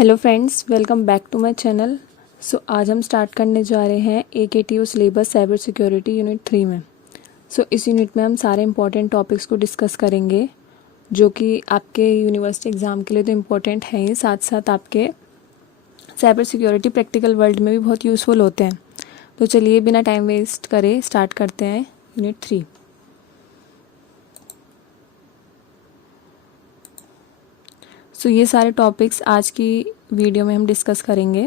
Hello friends, welcome back to my channel. आज हम start करने जा रहे हैं AKTU syllabus cyber security unit 3 में। इस यूनिट में हम सारे इंपॉर्टेंट टॉपिक्स को डिस्कस करेंगे जो कि आपके यूनिवर्सिटी एग्ज़ाम के लिए तो इम्पोर्टेंट है ही, साथ साथ आपके साइबर सिक्योरिटी प्रैक्टिकल वर्ल्ड में भी बहुत यूज़फुल होते हैं। तो चलिए बिना टाइम वेस्ट करे स्टार्ट करते हैं यूनिट 3। ये सारे टॉपिक्स आज की वीडियो में हम डिस्कस करेंगे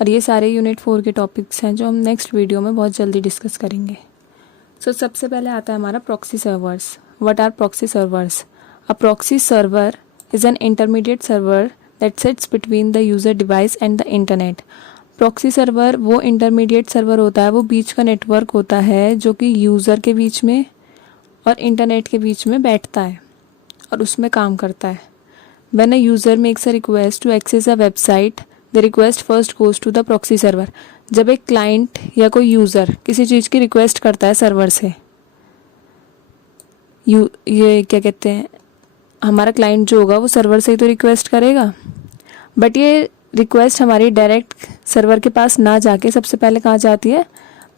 और ये सारे यूनिट 4 के टॉपिक्स हैं जो हम नेक्स्ट वीडियो में बहुत जल्दी डिस्कस करेंगे। सबसे पहले आता है हमारा proxy servers. What are proxy servers? A proxy server is an intermediate server that sits between the user device and the internet. Proxy server वो इंटरमीडिएट सर्वर होता है, वो बीच का नेटवर्क होता है जो कि यूज़र के बीच में और इंटरनेट के बीच में बैठता है और उसमें काम करता है। When a user makes a request to access a website, the request first goes to the proxy server. जब एक क्लाइंट या कोई यूज़र किसी चीज़ की रिक्वेस्ट करता है सर्वर से, ये क्या कहते हैं, हमारा क्लाइंट जो होगा वो सर्वर से ही तो रिक्वेस्ट करेगा, बट ये रिक्वेस्ट हमारी डायरेक्ट सर्वर के पास ना जाके सबसे पहले कहाँ जाती है?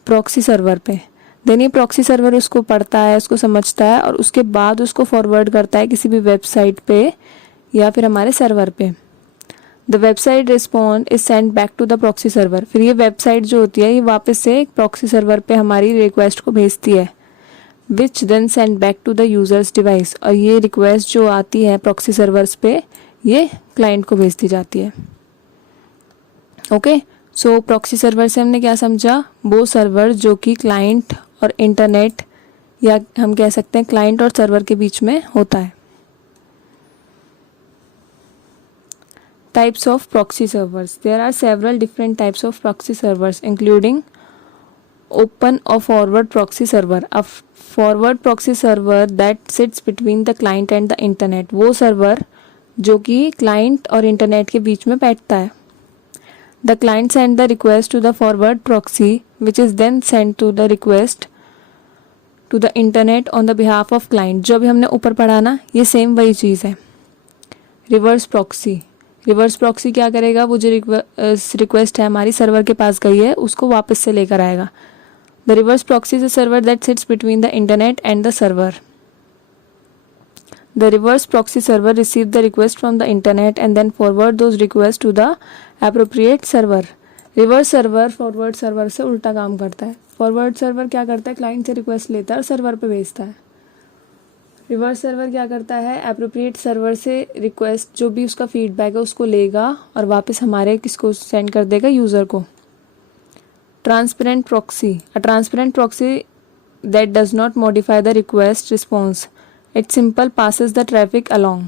प्रॉक्सी सर्वर पे। देन ये प्रॉक्सी सर्वर उसको पढ़ता है, उसको समझता है और उसके बाद उसको फॉरवर्ड करता है किसी भी वेबसाइट पे या फिर हमारे सर्वर पे। The website respond is send back to the proxy server. फिर ये वेबसाइट जो होती है ये वापस से प्रॉक्सी सर्वर पे हमारी रिक्वेस्ट को भेजती है, which then send back to the user's device. और ये रिक्वेस्ट जो आती है प्रॉक्सी सर्वर्स पे ये क्लाइंट को भेज दी जाती है। ओके, प्रॉक्सी सर्वर से हमने क्या समझा? वो सर्वर जो कि क्लाइंट और इंटरनेट या हम कह सकते हैं क्लाइंट और सर्वर के बीच में होता है। Types of proxy servers. There are several different types of proxy servers including open or forward proxy server. A forward proxy server that sits between the client and the internet. वो server जो कि client और internet के बीच में बैठता है। The client send the request to the forward proxy which is then sent to the request to the internet on the behalf of client. जो भी हमने ऊपर पढ़ा ना, ये सेम वही चीज़ है। Reverse proxy. रिवर्स प्रॉक्सी क्या करेगा? वो जो रिक्वेस्ट है हमारी सर्वर के पास गई है उसको वापस से लेकर आएगा। The reverse proxy is a server that sits between the internet and the server. The reverse proxy server receive the request from the internet and then forward those request to the appropriate server. Reverse server forward server से उल्टा काम करता है। Forward server क्या करता है? Client से request लेता है और सर्वर पे भेजता है। रिवर्स सर्वर क्या करता है? एप्रोप्रिएट सर्वर से रिक्वेस्ट जो भी उसका फीडबैक है उसको लेगा और वापस हमारे किसको सेंड कर देगा? यूज़र को। Transparent proxy. A transparent proxy that does not modify the request response, it simple passes the traffic along.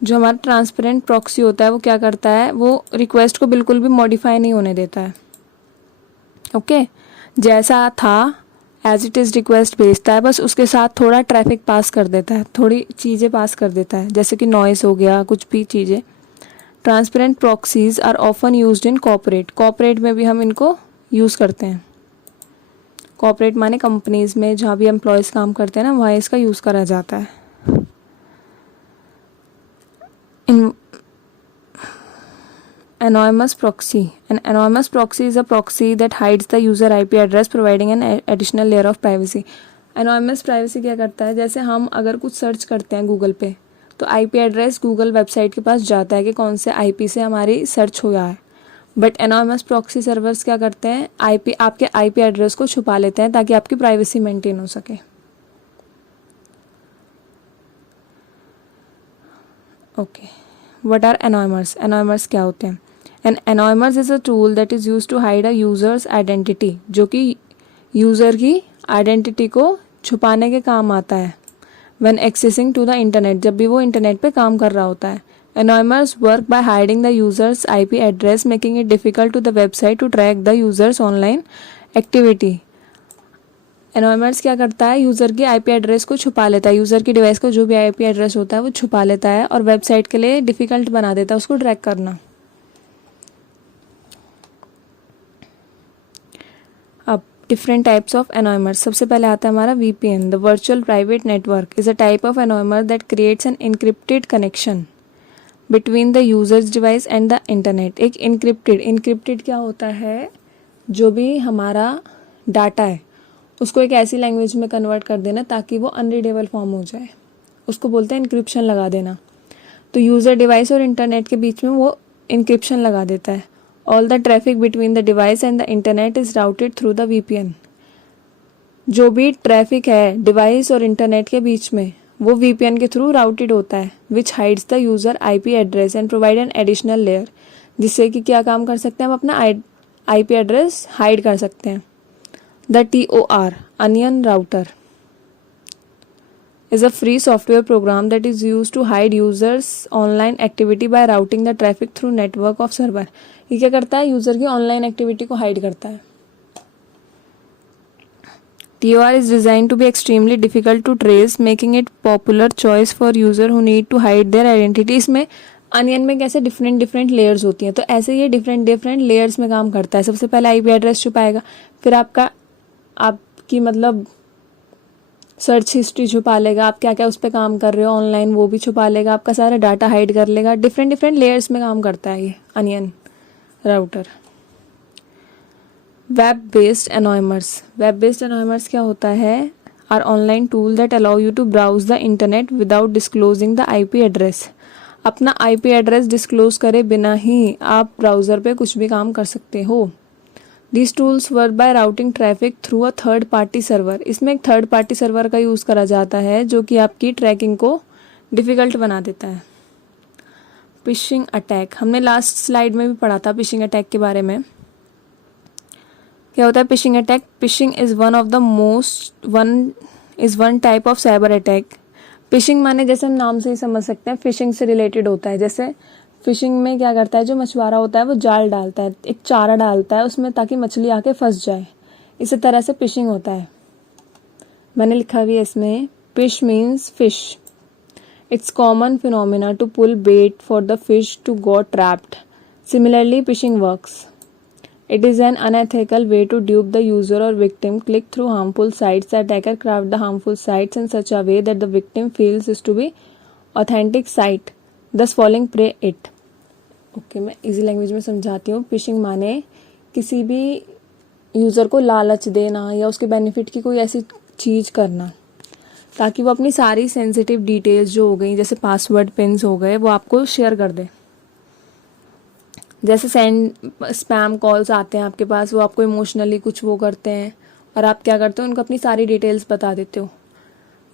जो हमारा ट्रांसपेरेंट प्रॉक्सी होता है वो क्या करता है? वो रिक्वेस्ट को बिल्कुल भी मॉडिफाई नहीं होने देता है। ओके, जैसा था एज इट इज़ रिक्वेस्ट भेजता है, बस उसके साथ थोड़ा ट्रैफिक पास कर देता है, थोड़ी चीज़ें पास कर देता है, जैसे कि नॉइस हो गया, कुछ भी चीज़ें। Transparent proxies are often used in corporate. Corporate में भी हम इनको यूज़ करते हैं। कॉर्पोरेट माने कंपनीज में जहाँ भी एम्प्लॉयज़ काम करते हैं ना, वहाँ इसका यूज़ करा जाता है। Anonymous proxy. An anonymous proxy is a proxy that hides the user IP address, providing an additional layer of privacy. Anonymous privacy क्या करता है? जैसे हम अगर कुछ सर्च करते हैं गूगल पे तो IP एड्रेस गूगल वेबसाइट के पास जाता है कि कौन से IP से हमारी सर्च हुआ है, बट एनोनिमस प्रॉक्सी सर्वर्स क्या करते हैं? आपके IP एड्रेस को छुपा लेते हैं ताकि आपकी प्राइवेसी मेंटेन हो सके। Okay, what are anonymisers? Anonymisers क्या होते हैं? An anonymisers is a tool that is use to hide a user's identity, जो कि यूज़र की आइडेंटिटी को छुपाने के काम आता है। When accessing to the internet, जब भी वो इंटरनेट पे काम कर रहा होता है। Anonymisers work by hiding the user's IP address, making it difficult to the website to track the user's online activity. Anonymisers क्या करता है? यूज़र की IP एड्रेस को छुपा लेता है, यूज़र की डिवाइस को जो भी IP एड्रेस होता है वो छुपा लेता है और वेबसाइट के लिए डिफ़िकल्ट बना देता है उसको ट्रैक करना। अब डिफरेंट टाइप्स ऑफ एनोइमर्स। सबसे पहले आता है हमारा VPN, the virtual private network is a type of anonymiser that creates an encrypted connection between the user's device and the internet. एक इनक्रिप्टेड क्या होता है, जो भी हमारा डाटा है उसको एक ऐसी लैंग्वेज में कन्वर्ट कर देना ताकि वो अनरीडेबल फॉर्म हो जाए, उसको बोलते हैं इनक्रिप्शन लगा देना। तो यूज़र डिवाइस और इंटरनेट के बीच में वो इनक्रिप्शन लगा देता है। All the traffic between the device and the internet is routed through the VPN। जो भी ट्रैफिक है डिवाइस और इंटरनेट के बीच में वो VPN के थ्रू राउटेड होता है, which hides the user IP address and provide an additional layer. जिससे कि क्या काम कर सकते हैं, हम अपना IP एड्रेस हाइड कर सकते हैं। The TOR, Onion Router, is a free software program that is used to hide users' online activity by routing the traffic through network of server। ये क्या करता है, यूज़र की ऑनलाइन एक्टिविटी को hide करता है। TOR is designed to be extremely difficult to trace, making it popular choice for user who need to hide their identity। इसमें onion में कैसे डिफरेंट लेयर्स होती हैं, तो ऐसे ये डिफरेंट लेयर्स में काम करता है। सबसे पहले IP एड्रेस छुपाएगा, फिर आपकी मतलब सर्च हिस्ट्री छुपा लेगा, आप क्या क्या उस पर काम कर रहे हो ऑनलाइन वो भी छुपा लेगा, आपका सारा डाटा हाइड कर लेगा। डिफरेंट लेयर्स में काम करता है ये onion router. Web based anonymisers क्या होता है, are online tool that allow you to browse the internet without disclosing the IP address. अपना IP एड्रेस डिस्क्लोज करे बिना ही आप ब्राउज़र पे कुछ भी काम कर सकते हो। These tools work by routing traffic through a third party server। इसमें एक थर्ड पार्टी सर्वर का यूज़ करा जाता है जो कि आपकी ट्रैकिंग को डिफ़िकल्ट बना देता है। फिशिंग अटैक, हमने लास्ट स्लाइड में भी पढ़ा था फिशिंग अटैक के बारे में। क्या होता है phishing attack? Fishing is one type of cyber attack. Fishing माने जैसे हम नाम से ही समझ सकते हैं, फिशिंग से रिलेटेड होता है। जैसे फिशिंग में क्या करता है, जो मछुआरा होता है वो जाल डालता है, एक चारा डालता है उसमें ताकि मछली आके फंस जाए। इसी तरह से फिशिंग होता है। मैंने लिखा भी है इसमें, fish means fish, it's common phenomena to pull bait for the fish to got trapped. Similarly phishing works, it is an unethical way to dupe the user और victim click through harmful sites. The attacker craft the harmful sites in such a way that the victim feels is to be authentic site, thus falling prey it. Okay, मैं easy language में समझाती हूँ। Fishing माने किसी भी user को लालच देना या उसके बेनिफिट की कोई ऐसी चीज़ करना ताकि वो अपनी सारी सेंसिटिव डिटेल्स जो हो गई, जैसे पासवर्ड पिन्स हो गए, वो आपको शेयर कर दे। जैसे स्पैम कॉल्स आते हैं आपके पास, वो आपको इमोशनली कुछ वो करते हैं और आप क्या करते हो, उनको अपनी सारी डिटेल्स बता देते हो।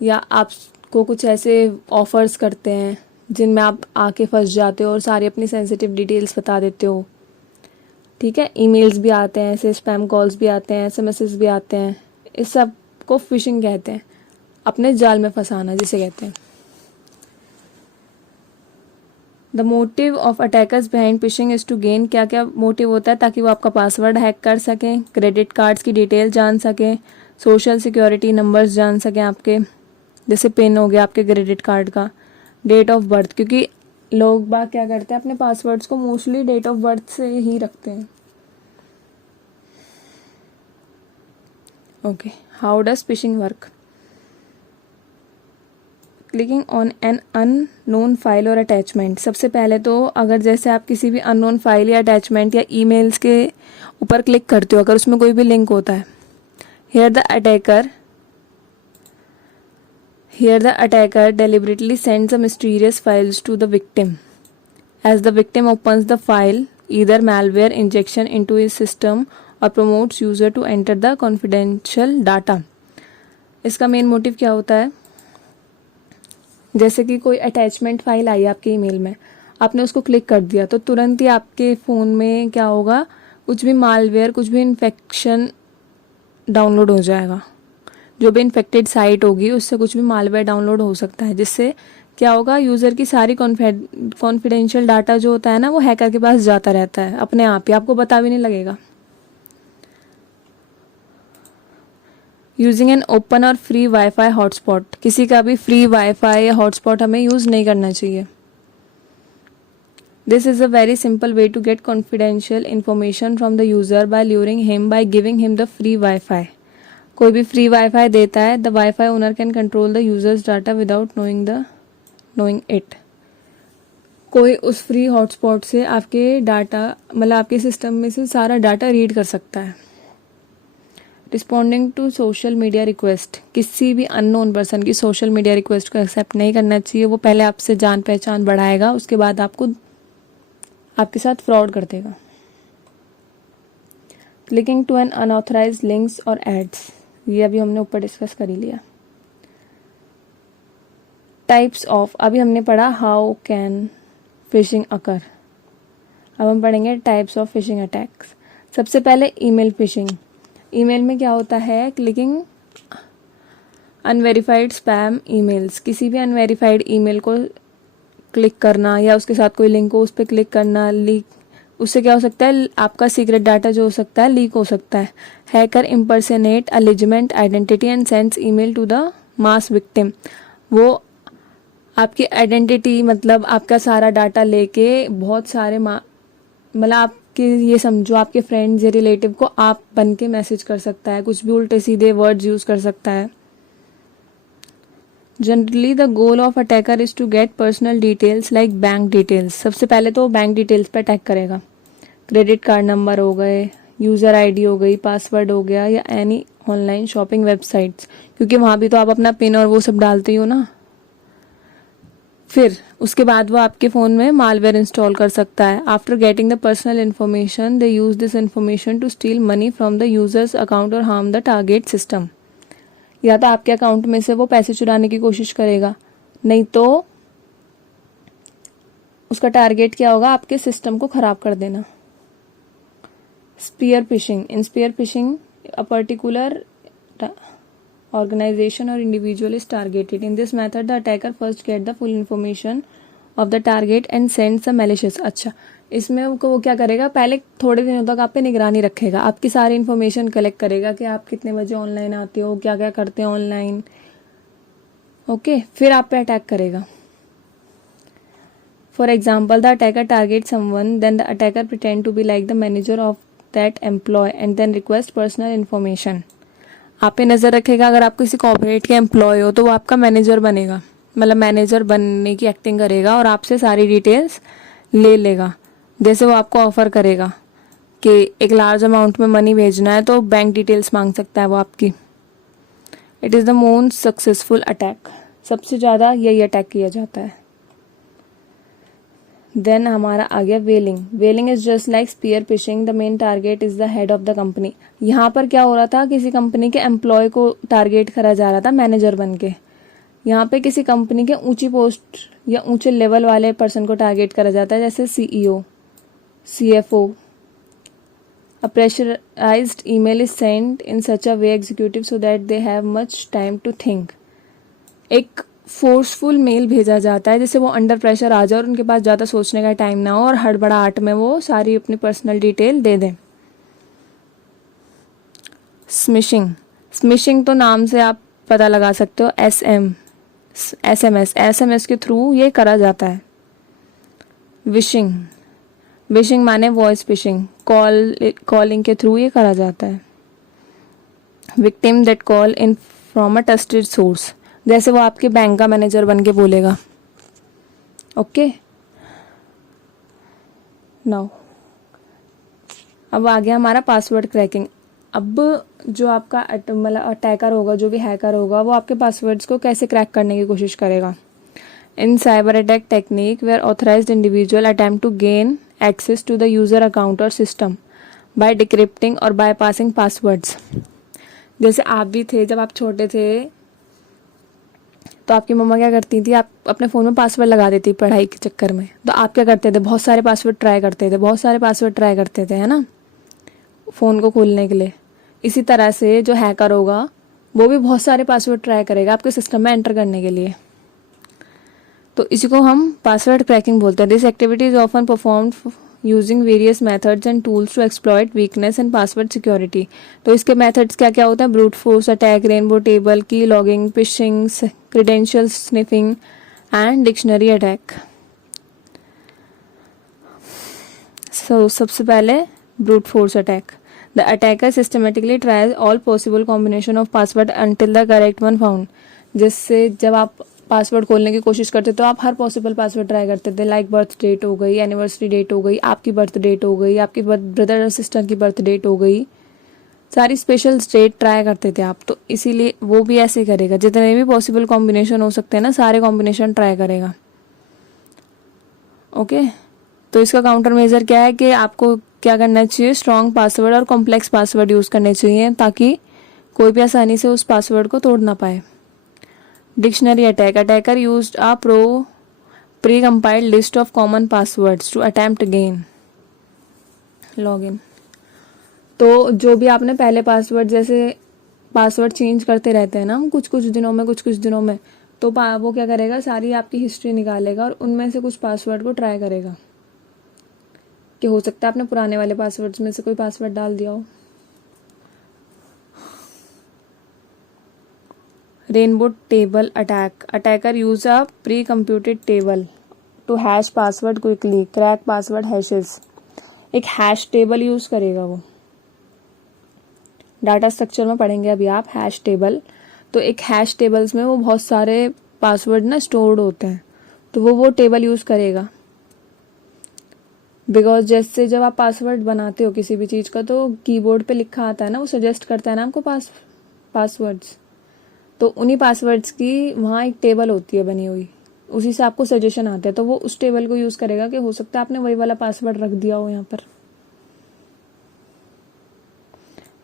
या आपको कुछ ऐसे ऑफर्स करते हैं जिनमें आप आके फंस जाते हो और सारी अपनी सेंसिटिव डिटेल्स बता देते हो। ठीक है, ईमेल्स भी आते हैं, ऐसे स्पैम कॉल्स भी आते हैं, SMS भी आते हैं। इस सब को फिशिंग कहते हैं, अपने जाल में फंसाना जिसे कहते हैं। The motive of attackers behind phishing is to gain, क्या क्या मोटिव होता है, ताकि वो आपका पासवर्ड हैक कर सकें, क्रेडिट कार्ड्स की डिटेल जान सकें, सोशल सिक्योरिटी नंबर्स जान सकें आपके, जैसे पिन हो गया आपके क्रेडिट कार्ड का, डेट ऑफ बर्थ, क्योंकि लोग बाग क्या करते हैं अपने पासवर्ड्स को मोस्टली डेट ऑफ बर्थ से ही रखते हैं। Okay, how does fishing work? Clicking on an unknown file और अटैचमेंट। सबसे पहले तो अगर जैसे आप किसी भी अननोन फाइल या अटैचमेंट या ईमेल्स के ऊपर क्लिक करते हो, अगर उसमें कोई भी लिंक होता है, here the attacker deliberately sends the mysterious files to the victim. As the victim opens the file, either malware injection into his system or promotes user to enter the confidential data. इसका main motive क्या होता है, जैसे कि कोई attachment file आई आपके email में, आपने उसको क्लिक कर दिया तो तुरंत ही आपके फ़ोन में क्या होगा, कुछ भी मालवेयर, कुछ भी इन्फेक्शन डाउनलोड हो जाएगा। जो भी इन्फेक्टेड साइट होगी उससे कुछ भी मालवेयर डाउनलोड हो सकता है, जिससे क्या होगा, यूज़र की सारी कॉन्फिडेंशियल डाटा जो होता है ना, वो हैकर के पास जाता रहता है अपने आप ही, आपको पता भी नहीं लगेगा। यूजिंग एन ओपन और फ्री वाईफाई हॉटस्पॉट, किसी का भी फ्री वाईफाई या हॉटस्पॉट हमें यूज़ नहीं करना चाहिए। This is a very simple way to get confidential information from the user by luring him by giving him the free Wi-Fi. कोई भी फ्री वाईफाई देता है, the wifi owner can control the users data without knowing it. कोई उस free hotspot से आपके data मतलब आपके सिस्टम में से सारा डाटा रीड कर सकता है. Responding to social media request, किसी भी अननोन पर्सन की सोशल मीडिया रिक्वेस्ट को एक्सेप्ट नहीं करना चाहिए. वो पहले आपसे जान पहचान बढ़ाएगा, उसके बाद आपके साथ फ्रॉड कर देगा. Clicking to an unauthorised links और एड्स, ये अभी हमने ऊपर डिस्कस कर ही लिया. टाइप्स ऑफ, अभी हमने पढ़ा हाउ कैन फिशिंग अकर. अब हम पढ़ेंगे टाइप्स ऑफ फिशिंग अटैक्स. सबसे पहले ईमेल फिशिंग. ईमेल में क्या होता है, क्लिकिंग अनवेरिफाइड स्पैम ईमेल्स, किसी भी अनवेरिफाइड ईमेल को क्लिक करना या उसके साथ कोई लिंक हो उस पर क्लिक करना. लीक, उससे क्या हो सकता है, आपका सीक्रेट डाटा जो हो सकता है लीक हो सकता है. Hacker impersonate a legitimate identity and sends email to the mass victim. वो आपकी आइडेंटिटी मतलब आपका सारा डाटा लेके बहुत सारे मतलब आपके ये समझो आपके फ्रेंड्स या रिलेटिव को आप बन के मैसेज कर सकता है, कुछ भी उल्टे सीधे वर्ड्स यूज कर सकता है. Generally the goal of attacker is to get personal details like bank details. सबसे पहले तो बैंक डिटेल्स पे अटैक करेगा. क्रेडिट कार्ड नंबर हो गए, यूजर आईडी हो गई, पासवर्ड हो गया, या एनी ऑनलाइन शॉपिंग वेबसाइट्स, क्योंकि वहां भी तो आप अपना पिन और वो सब डालते ही हो ना. फिर उसके बाद वो आपके फ़ोन में मालवेयर इंस्टॉल कर सकता है. After getting the personal information they use this information to steal money from the user's account और हार्म द टारगेट सिस्टम. या तो आपके अकाउंट में से वो पैसे चुराने की कोशिश करेगा, नहीं तो उसका टारगेट क्या होगा, आपके सिस्टम को खराब कर देना. Spear phishing. In spear phishing a particular organization or individual is targeted. In this method the attacker first get the full information of the target and sends a malicious. अच्छा, इसमें वो क्या करेगा, पहले थोड़े दिनों तक आप पे निगरानी रखेगा, आपकी सारी इन्फॉर्मेशन कलेक्ट करेगा कि आप कितने बजे ऑनलाइन आते हो, क्या क्या करते हैं ऑनलाइन. ओके, फिर आप पे अटैक करेगा. For example the attacker target someone, then the attacker pretend to be like the manager of that employee and then request personal information. आप पे नज़र रखेगा, अगर आप किसी कॉर्पोरेट के एम्प्लॉय हो तो वो आपका मैनेजर बनेगा, मतलब मैनेजर बनने की एक्टिंग करेगा और आपसे सारी डिटेल्स ले लेगा. जैसे वो आपको ऑफर करेगा कि एक लार्ज अमाउंट में मनी भेजना है तो बैंक डिटेल्स मांग सकता है वो आपकी. It is the most successful attack. सबसे ज़्यादा यही अटैक किया जाता है. देन हमारा आ गया whaling. Whaling is just like spear phishing. The main target is the head of the company. यहाँ पर क्या हो रहा था, किसी कंपनी के एम्प्लॉय को टारगेट करा जा रहा था मैनेजर बन के. यहाँ पे किसी कंपनी के ऊंची पोस्ट या ऊंचे लेवल वाले पर्सन को टारगेट करा जाता है, जैसे CEO, CFO. A pressurised email is sent in such a way executive so that they have much time to think. एक फोर्सफुल मेल भेजा जाता है जिससे वो अंडर प्रेशर आ जाए और उनके पास ज़्यादा सोचने का टाइम ना हो और हड़बड़ाहट में वो सारी अपनी पर्सनल डिटेल दे दें. स्मिशिंग. स्मिशिंग तो नाम से आप पता लगा सकते हो, एसएमएस के थ्रू ये करा जाता है. विशिंग. विशिंग माने वॉइस फिशिंग, कॉलिंग के थ्रू ये करा जाता है. Victim that call in from a trusted source, जैसे वो आपके बैंक का मैनेजर बन के बोलेगा. ओके, नाउ अब आ गया हमारा पासवर्ड क्रैकिंग. अब जो आपका मतलब अटैकर होगा, जो भी हैकर होगा, वो आपके पासवर्ड्स को कैसे क्रैक करने की कोशिश करेगा. In cyber attack technique where authorized individual attempt to gain access to the user account और सिस्टम बाय डिक्रिप्टिंग और बायपासिंग पासवर्ड्स. जैसे आप भी थे, जब आप छोटे थे तो आपकी मम्मा क्या करती थी, आप अपने फ़ोन में पासवर्ड लगा देती पढ़ाई के चक्कर में. तो आप क्या करते थे, बहुत सारे पासवर्ड ट्राई करते थे, है ना, फ़ोन को खोलने के लिए. इसी तरह से जो हैकर होगा वो भी बहुत सारे पासवर्ड ट्राई करेगा आपके सिस्टम में एंटर करने के लिए. तो इसी को हम पासवर्ड क्रैकिंग बोलते हैं. This activity is often performed using various methods and tools to exploit weakness and password security. तो इसके मेथड्स क्या क्या होते हैं, brute force attack, rainbow table, key logging, phishing, credential sniffing and dictionary attack. सबसे पहले brute force attack. The attacker systematically tries all possible combination of password until the correct one found. जिससे जब आप password खोलने की कोशिश करते तो आप हर पॉसिबल पासवर्ड ट्राई करते थे. लाइक बर्थ डेट हो गई, एनिवर्सरी डेट हो गई, आपकी बर्थ डेट हो गई, आपके ब्रदर और सिस्टर की बर्थ डेट हो गई, सारी स्पेशल डेट ट्राई करते थे आप. तो इसीलिए वो भी ऐसे करेगा. जितने भी पॉसिबल कॉम्बिनेशन हो सकते हैं ना, सारे कॉम्बिनेशन ट्राई करेगा. ओके. तो इसका काउंटर मेजर क्या है कि आपको क्या करना चाहिए, स्ट्रॉन्ग पासवर्ड और कॉम्प्लेक्स पासवर्ड यूज़ करने चाहिए ताकि कोई भी आसानी से उस पासवर्ड को तोड़ ना पाए. Dictionary attack. Attacker used a pre compiled list of common passwords to attempt again login. तो जो भी आपने पहले पासवर्ड, जैसे पासवर्ड चेंज करते रहते हैं ना हम कुछ कुछ दिनों में, तो वो क्या करेगा, सारी आपकी हिस्ट्री निकालेगा और उनमें से कुछ पासवर्ड को ट्राई करेगा कि हो सकता है आपने पुराने वाले पासवर्ड्स में से कोई पासवर्ड डाल दिया हो. Rainbow table attack. Attacker use a pre computed table to hash password quickly, crack password hashes. एक हैश टेबल यूज करेगा वो. डाटा स्ट्रक्चर में पढ़ेंगे अभी आप हैश टेबल. तो एक हैश टेबल्स में वो बहुत सारे पासवर्ड ना स्टोर्ड होते हैं, तो वो टेबल यूज करेगा. बिकॉज जैसे जब आप पासवर्ड बनाते हो किसी भी चीज का, तो कीबोर्ड पे लिखा आता है ना, वो सजेस्ट करता है ना आपको पासवर्ड्स. तो उन्हीं पासवर्ड्स की वहाँ एक टेबल होती है बनी हुई, उसी से आपको सजेशन आते हैं. तो वो उस टेबल को यूज करेगा कि हो सकता है आपने वही वाला पासवर्ड रख दिया हो यहाँ पर.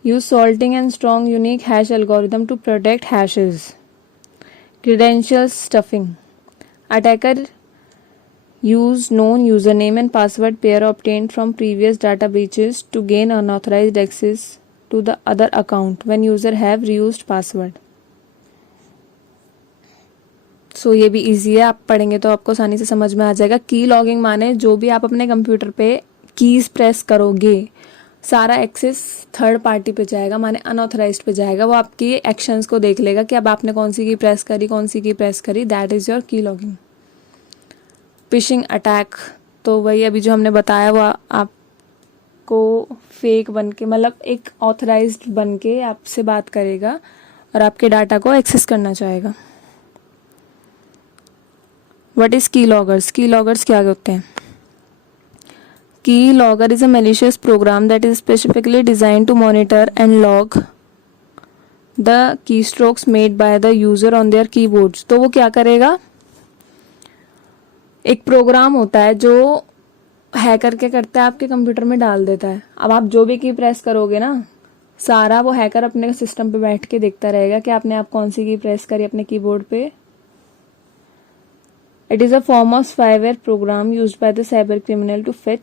Use salting and strong unique hash algorithm to protect hashes. Credential stuffing. Attacker use known username and password pair obtained from previous data breaches to gain unauthorized access to the other account when user have reused password. So ये भी easy है, आप पढ़ेंगे तो आपको आसानी से समझ में आ जाएगा. की लॉगिंग माने जो भी आप अपने कंप्यूटर पे कीज प्रेस करोगे, सारा एक्सेस थर्ड पार्टी पे जाएगा, माने अनऑथराइज्ड पे जाएगा. वो आपकी एक्शंस को देख लेगा कि अब आपने कौन सी की प्रेस करी. दैट इज योर की लॉगिंग. Phishing attack. तो वही अभी जो हमने बताया वो आपको फेक बन के, मतलब एक ऑथराइज्ड बन के आपसे बात करेगा और आपके डाटा को एक्सेस करना चाहेगा. What is key loggers. Key loggers क्या होते हैं. Key logger is a malicious program that is specifically design to monitor and log the key strokes made by the user on their keyboards. तो वो क्या करेगा, एक प्रोग्राम होता है जो हैकर क्या करता है, आपके कंप्यूटर में डाल देता है. अब आप जो भी की प्रेस करोगे ना, सारा वो हैकर अपने सिस्टम पे बैठ के देखता रहेगा कि आपने आप कौन सी की प्रेस करी अपने कीबोर्ड पे. It is a form of spyware program used by the cyber criminal to fetch.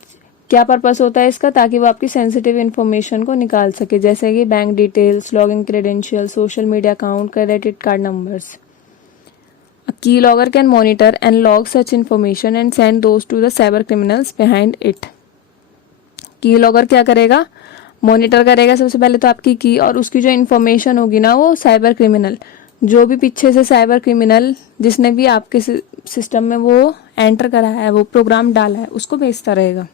क्या पर्पस होता है इसका, ताकि वो आपकी सेंसिटिव इन्फॉर्मेशन को निकाल सके, जैसे कि bank details, login credential, social media account, credit card numbers. A keylogger can monitor and log such information and send those to the cyber criminals behind it. keylogger क्या करेगा, मॉनिटर करेगा सबसे पहले तो आपकी की, और उसकी जो इन्फॉर्मेशन होगी ना, वो साइबर क्रिमिनल, जो भी पीछे से साइबर क्रिमिनल जिसने भी आपके सिस्टम में वो एंटर करा है, वो प्रोग्राम डाला है, उसको भेजता रहेगा.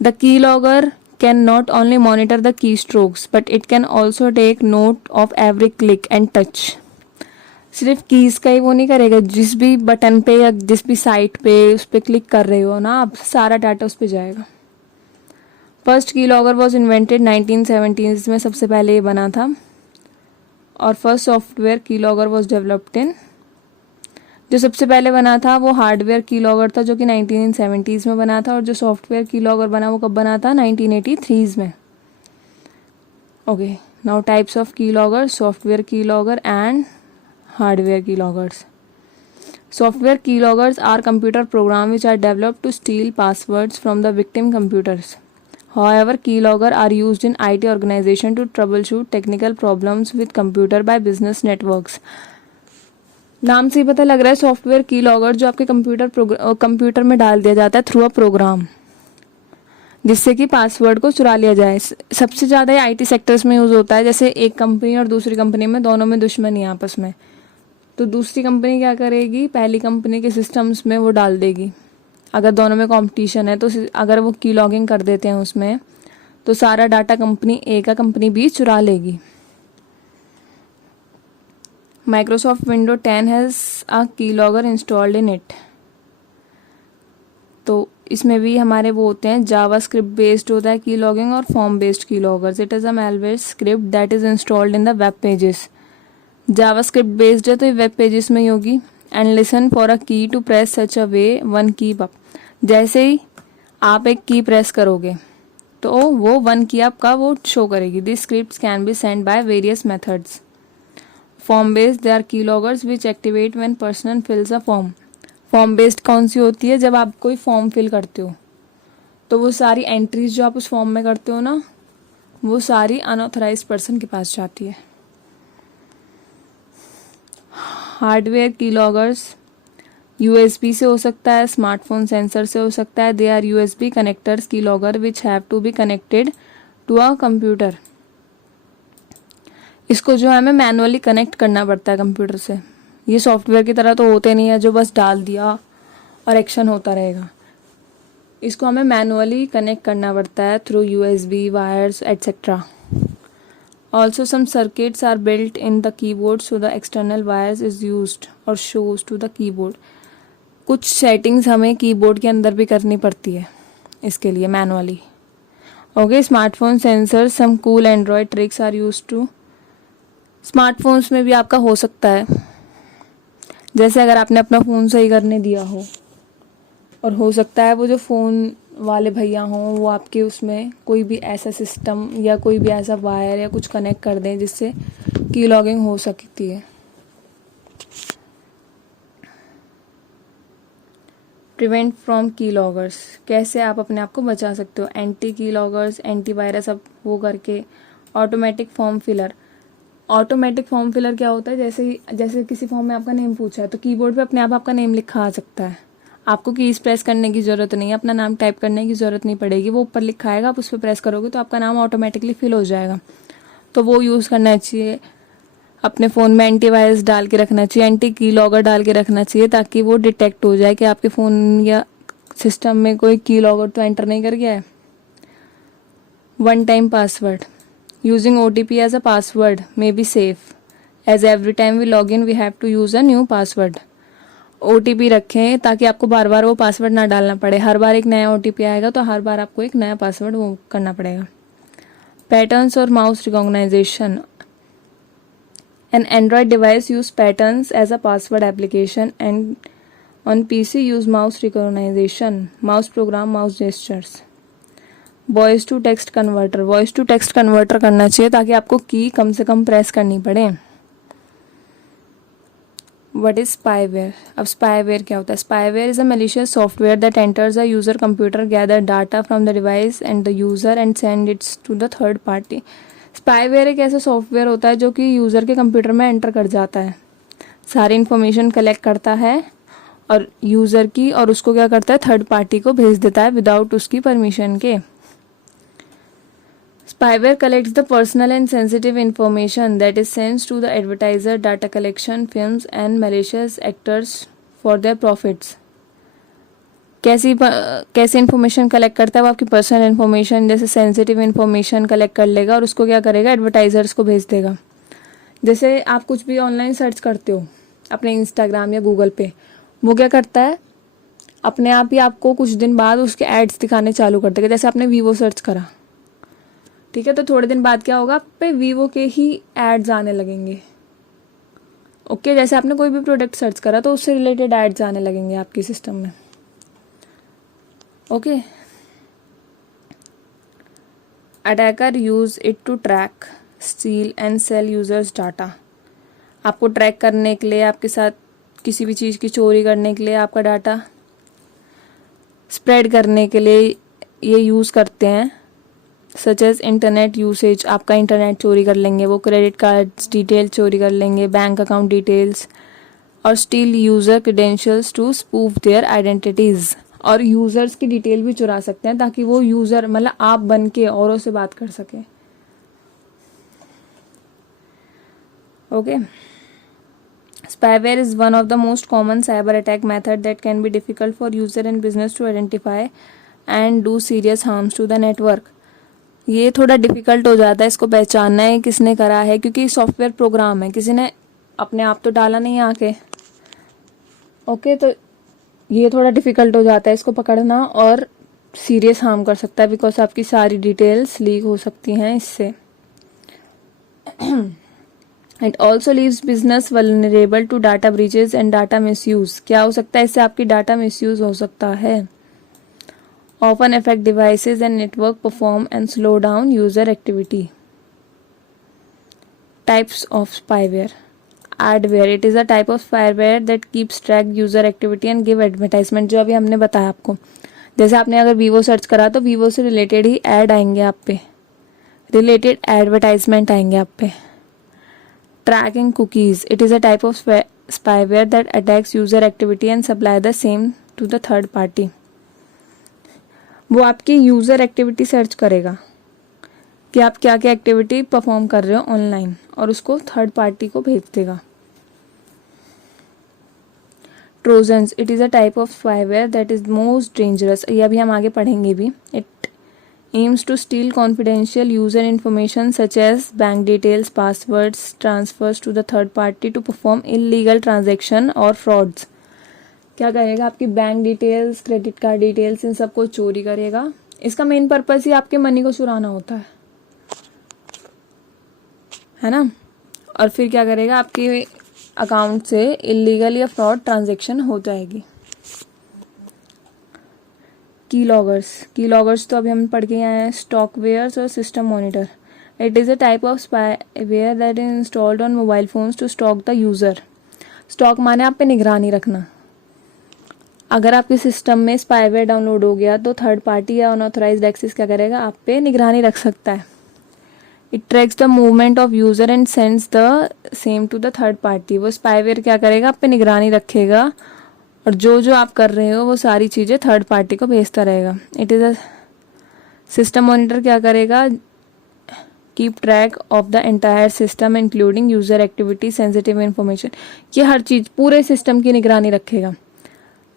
The keylogger can not only monitor the keystrokes but it can also take note of every click and touch. सिर्फ कीज का ही वो नहीं करेगा, जिस भी बटन पे या जिस भी साइट पे उस पर क्लिक कर रहे हो ना आप, सारा डाटा उस पर जाएगा. फर्स्ट की लॉगर वॉज इन्वेंटेड 1970s में, सबसे पहले ये बना था. और फर्स्ट सॉफ्टवेयर की लॉगर वॉज डेवलप्ड इन, जो सबसे पहले बना था वो हार्डवेयर की लॉगर था जो कि 1970s में बना था, और जो सॉफ्टवेयर की लॉगर बना वो कब बना था, 1983s में. ओके, नाउ टाइप्स ऑफ की लॉगर, सॉफ्टवेयर की logger and hardware keyloggers. Software keyloggers are computer programs which are developed to steal passwords from the victim computers. However, keylogger are used in IT organization to troubleshoot technical problems with computer by business networks. नाम से ही पता लग रहा है software keylogger जो आपके computer में डाल दिया जाता है थ्रू अ प्रोग्राम, जिससे कि पासवर्ड को चुरा लिया जाए. सबसे ज़्यादा आईटी सेक्टर्स में यूज़ होता है. जैसे एक कंपनी और दूसरी कंपनी में, दोनों में दुश्मनी आपस में, तो दूसरी कंपनी क्या करेगी, पहली कंपनी के सिस्टम्स में वो डाल देगी अगर दोनों में कंपटीशन है तो अगर वो की लॉगिंग कर देते हैं उसमें तो सारा डाटा कंपनी ए का कंपनी बी चुरा लेगी। माइक्रोसॉफ्ट विंडो 10 हैज़ अ की लॉगर इंस्टॉल्ड इन इट। तो इसमें भी हमारे वो होते हैं जावा स्क्रिप्ट बेस्ड होता है की लॉगिंग और फॉर्म बेस्ड की loggers. It is a malware script that is installed in the web pages. Java script based है तो ये वेब पेजेस में ही होगी। And listen for a key to press such a way one key up. जैसे ही आप एक की प्रेस करोगे तो वो वन की आपका वो शो करेगी। This script can be send by various methods. Form based they are key loggers which activate when person fills a form. Form based कौन सी होती है? जब आप कोई फॉर्म फिल करते हो तो वो सारी एंट्रीज जो आप उस फॉर्म में करते हो ना, वो सारी अनऑथराइज्ड पर्सन के पास जाती है। हार्डवेयर की लॉगर्स यूएसबी से हो सकता है, स्मार्टफोन सेंसर से हो सकता है। They are USB connectors key logger which have to be connected to a computer. इसको जो है हमें मैनुअली कनेक्ट करना पड़ता है कंप्यूटर से। ये सॉफ्टवेयर की तरह तो होते नहीं है जो बस डाल दिया और एक्शन होता रहेगा। इसको हमें मैनुअली कनेक्ट करना पड़ता है through USB wires etcetera. Also some circuits are built in the keyboard so the external wires is used or shows to the keyboard। कुछ सेटिंग्स हमें कीबोर्ड के अंदर भी करनी पड़ती है इसके लिए manually. Okay, smartphone sensor some cool Android tricks are used to. Smartphones में भी आपका हो सकता है, जैसे अगर आपने अपना फ़ोन सही करने दिया हो और हो सकता है वो जो फ़ोन वाले भैया हों वो आपके उसमें कोई भी ऐसा सिस्टम या कोई भी ऐसा वायर या कुछ कनेक्ट कर दें जिससे की लॉगिंग हो सकती है। प्रिवेंट फ्रॉम की लॉगर्स, कैसे आप अपने आप को बचा सकते हो? एंटी की लॉगर्स, एंटीवायरस सब वो करके। Automatic form filler. Automatic form filler क्या होता है? जैसे किसी फॉर्म में आपका नेम पूछा है तो कीबोर्ड पे अपने आप आपका नेम लिखा आ सकता है। आपको कीज प्रेस करने की ज़रूरत नहीं है, अपना नाम टाइप करने की ज़रूरत नहीं पड़ेगी। वो ऊपर लिखा आएगा, आप उस पर प्रेस करोगे तो आपका नाम ऑटोमेटिकली फिल हो जाएगा। तो वो यूज़ करना चाहिए। अपने फ़ोन में एंटीवायरस डाल के रखना चाहिए, एंटी की लॉगर डाल के रखना चाहिए ताकि वो डिटेक्ट हो जाए कि आपके फ़ोन या सिस्टम में कोई की लॉगर तो एंटर नहीं कर गया है। One time password using OTP as a password may be safe as every time we log in we have to use a new password. OTP रखें ताकि आपको बार बार वो पासवर्ड ना डालना पड़े। हर बार एक नया OTP आएगा तो हर बार आपको एक नया पासवर्ड वो करना पड़ेगा। पैटर्न्स और mouse recognisation. An Android device use patterns as a password application and on PC use mouse recognisation, mouse program, mouse gestures. Voice to text converter, voice to text converter करना चाहिए ताकि आपको की कम से कम प्रेस करनी पड़े। What is spyware? अब spyware क्या होता है? Spyware is a malicious software that enters a user computer, gather data from the device and the user and send its to the third party. Spyware एक ऐसा software होता है जो कि यूजर के कंप्यूटर में एंटर कर जाता है, सारी इन्फॉर्मेशन कलेक्ट करता है और यूजर की, और उसको क्या करता है, थर्ड पार्टी को भेज देता है विदाउट उसकी परमिशन के। Spyware collects the personal and sensitive information that is sent to the advertiser, data collection, firms and malicious actors for their profits। कैसी इन्फॉर्मेशन कलेक्ट करता है वो? आपकी पर्सनल इन्फॉर्मेशन जैसे सेंसिटिव इन्फॉर्मेशन कलेक्ट कर लेगा और उसको क्या करेगा, एडवर्टाइजर्स को भेज देगा। जैसे आप कुछ भी ऑनलाइन सर्च करते हो अपने इंस्टाग्राम या गूगल पे, वो क्या करता है, अपने आप ही आपको कुछ दिन बाद उसके एड्स दिखाने चालू कर देगा। जैसे आपने वीवो सर्च करा, ठीक है, तो थोड़े दिन बाद क्या होगा, आप पे वीवो के ही एड्स आने लगेंगे। ओके, जैसे आपने कोई भी प्रोडक्ट सर्च करा तो उससे रिलेटेड एड्स आने लगेंगे आपके सिस्टम में। Okay, attacker use it to track, steal and sell users data. आपको ट्रैक करने के लिए, आपके साथ किसी भी चीज़ की चोरी करने के लिए, आपका डाटा स्प्रेड करने के लिए ये यूज़ करते हैं। सच एज इंटरनेट यूसेज, आपका इंटरनेट चोरी कर लेंगे वो, क्रेडिट कार्ड्स डिटेल चोरी कर लेंगे, बैंक अकाउंट डिटेल्स, और steal user credentials to spoof their identities. और यूज़र्स की डिटेल भी चुरा सकते हैं ताकि वो यूज़र, मतलब आप बन के औरों से बात कर सके। Okay, Spyware is one of the most common cyber attack method that can be difficult for user and business to identify and do serious harms to the network. ये थोड़ा डिफ़िकल्ट हो जाता है इसको पहचानना है किसने करा है, क्योंकि सॉफ्टवेयर प्रोग्राम है, किसी ने अपने आप तो डाला नहीं आके. ओके, तो ये थोड़ा डिफ़िकल्ट हो जाता है इसको पकड़ना और सीरियस हार्म कर सकता है, बिकॉज आपकी सारी डिटेल्स लीक हो सकती हैं इससे. It also leaves business vulnerable to data breaches and data misuse. क्या हो सकता है इससे? आपकी डाटा मिसयूज हो सकता है. Often affect devices and network perform and slow down user activity. Types of spyware. Adware. It is a type of spyware that keeps track user activity and give advertisement. जो अभी हमने बताया आपको, जैसे आपने अगर वीवो सर्च करा तो वीवो से रिलेटेड ही ऐड आएंगे आप पे, रिलेटेड एडवर्टाइजमेंट आएंगे आप पे. Tracking cookies. It is a type of spyware that attacks user activity and supply the same to the third party. वो आपकी यूज़र एक्टिविटी सर्च करेगा कि आप क्या क्या एक्टिविटी परफॉर्म कर रहे हो ऑनलाइन, और उसको थर्ड पार्टी को भेज देगा. Trojans. It is a type of spyware that is most dangerous. ये अभी हम आगे पढ़ेंगे भी. It aims to steal confidential user information such as bank details, passwords, transfers to the third party to perform illegal transaction or frauds. क्या करेगा? आपकी bank details, credit card details, इन सबको चोरी करेगा. इसका मेन पर्पस ही आपके मनी को चुराना होता है ना. और फिर क्या करेगा? आपके अकाउंट से इलीगल या फ्रॉड ट्रांजेक्शन हो जाएगी. की लॉगर्स तो अभी हम पढ़ के आए हैं. स्टॉकवेयर्स और system monitor. It is a type of spyware that is installed on mobile phones to stalk the user. Stalk माने आप पे निगरानी रखना. अगर आपके सिस्टम में स्पाईवेयर डाउनलोड हो गया तो थर्ड पार्टी या अनऑथराइज्ड एक्सेस क्या करेगा? आप पे निगरानी रख सकता है. It tracks the movement of user and sends the same to the third party. वो स्पाईवेयर क्या करेगा? आप पे निगरानी रखेगा और जो जो आप कर रहे हो वो सारी चीज़ें थर्ड पार्टी को भेजता रहेगा. It is a system monitor. क्या करेगा? Keep track of the entire system including user activity, sensitive information. ये हर चीज़, पूरे सिस्टम की निगरानी रखेगा.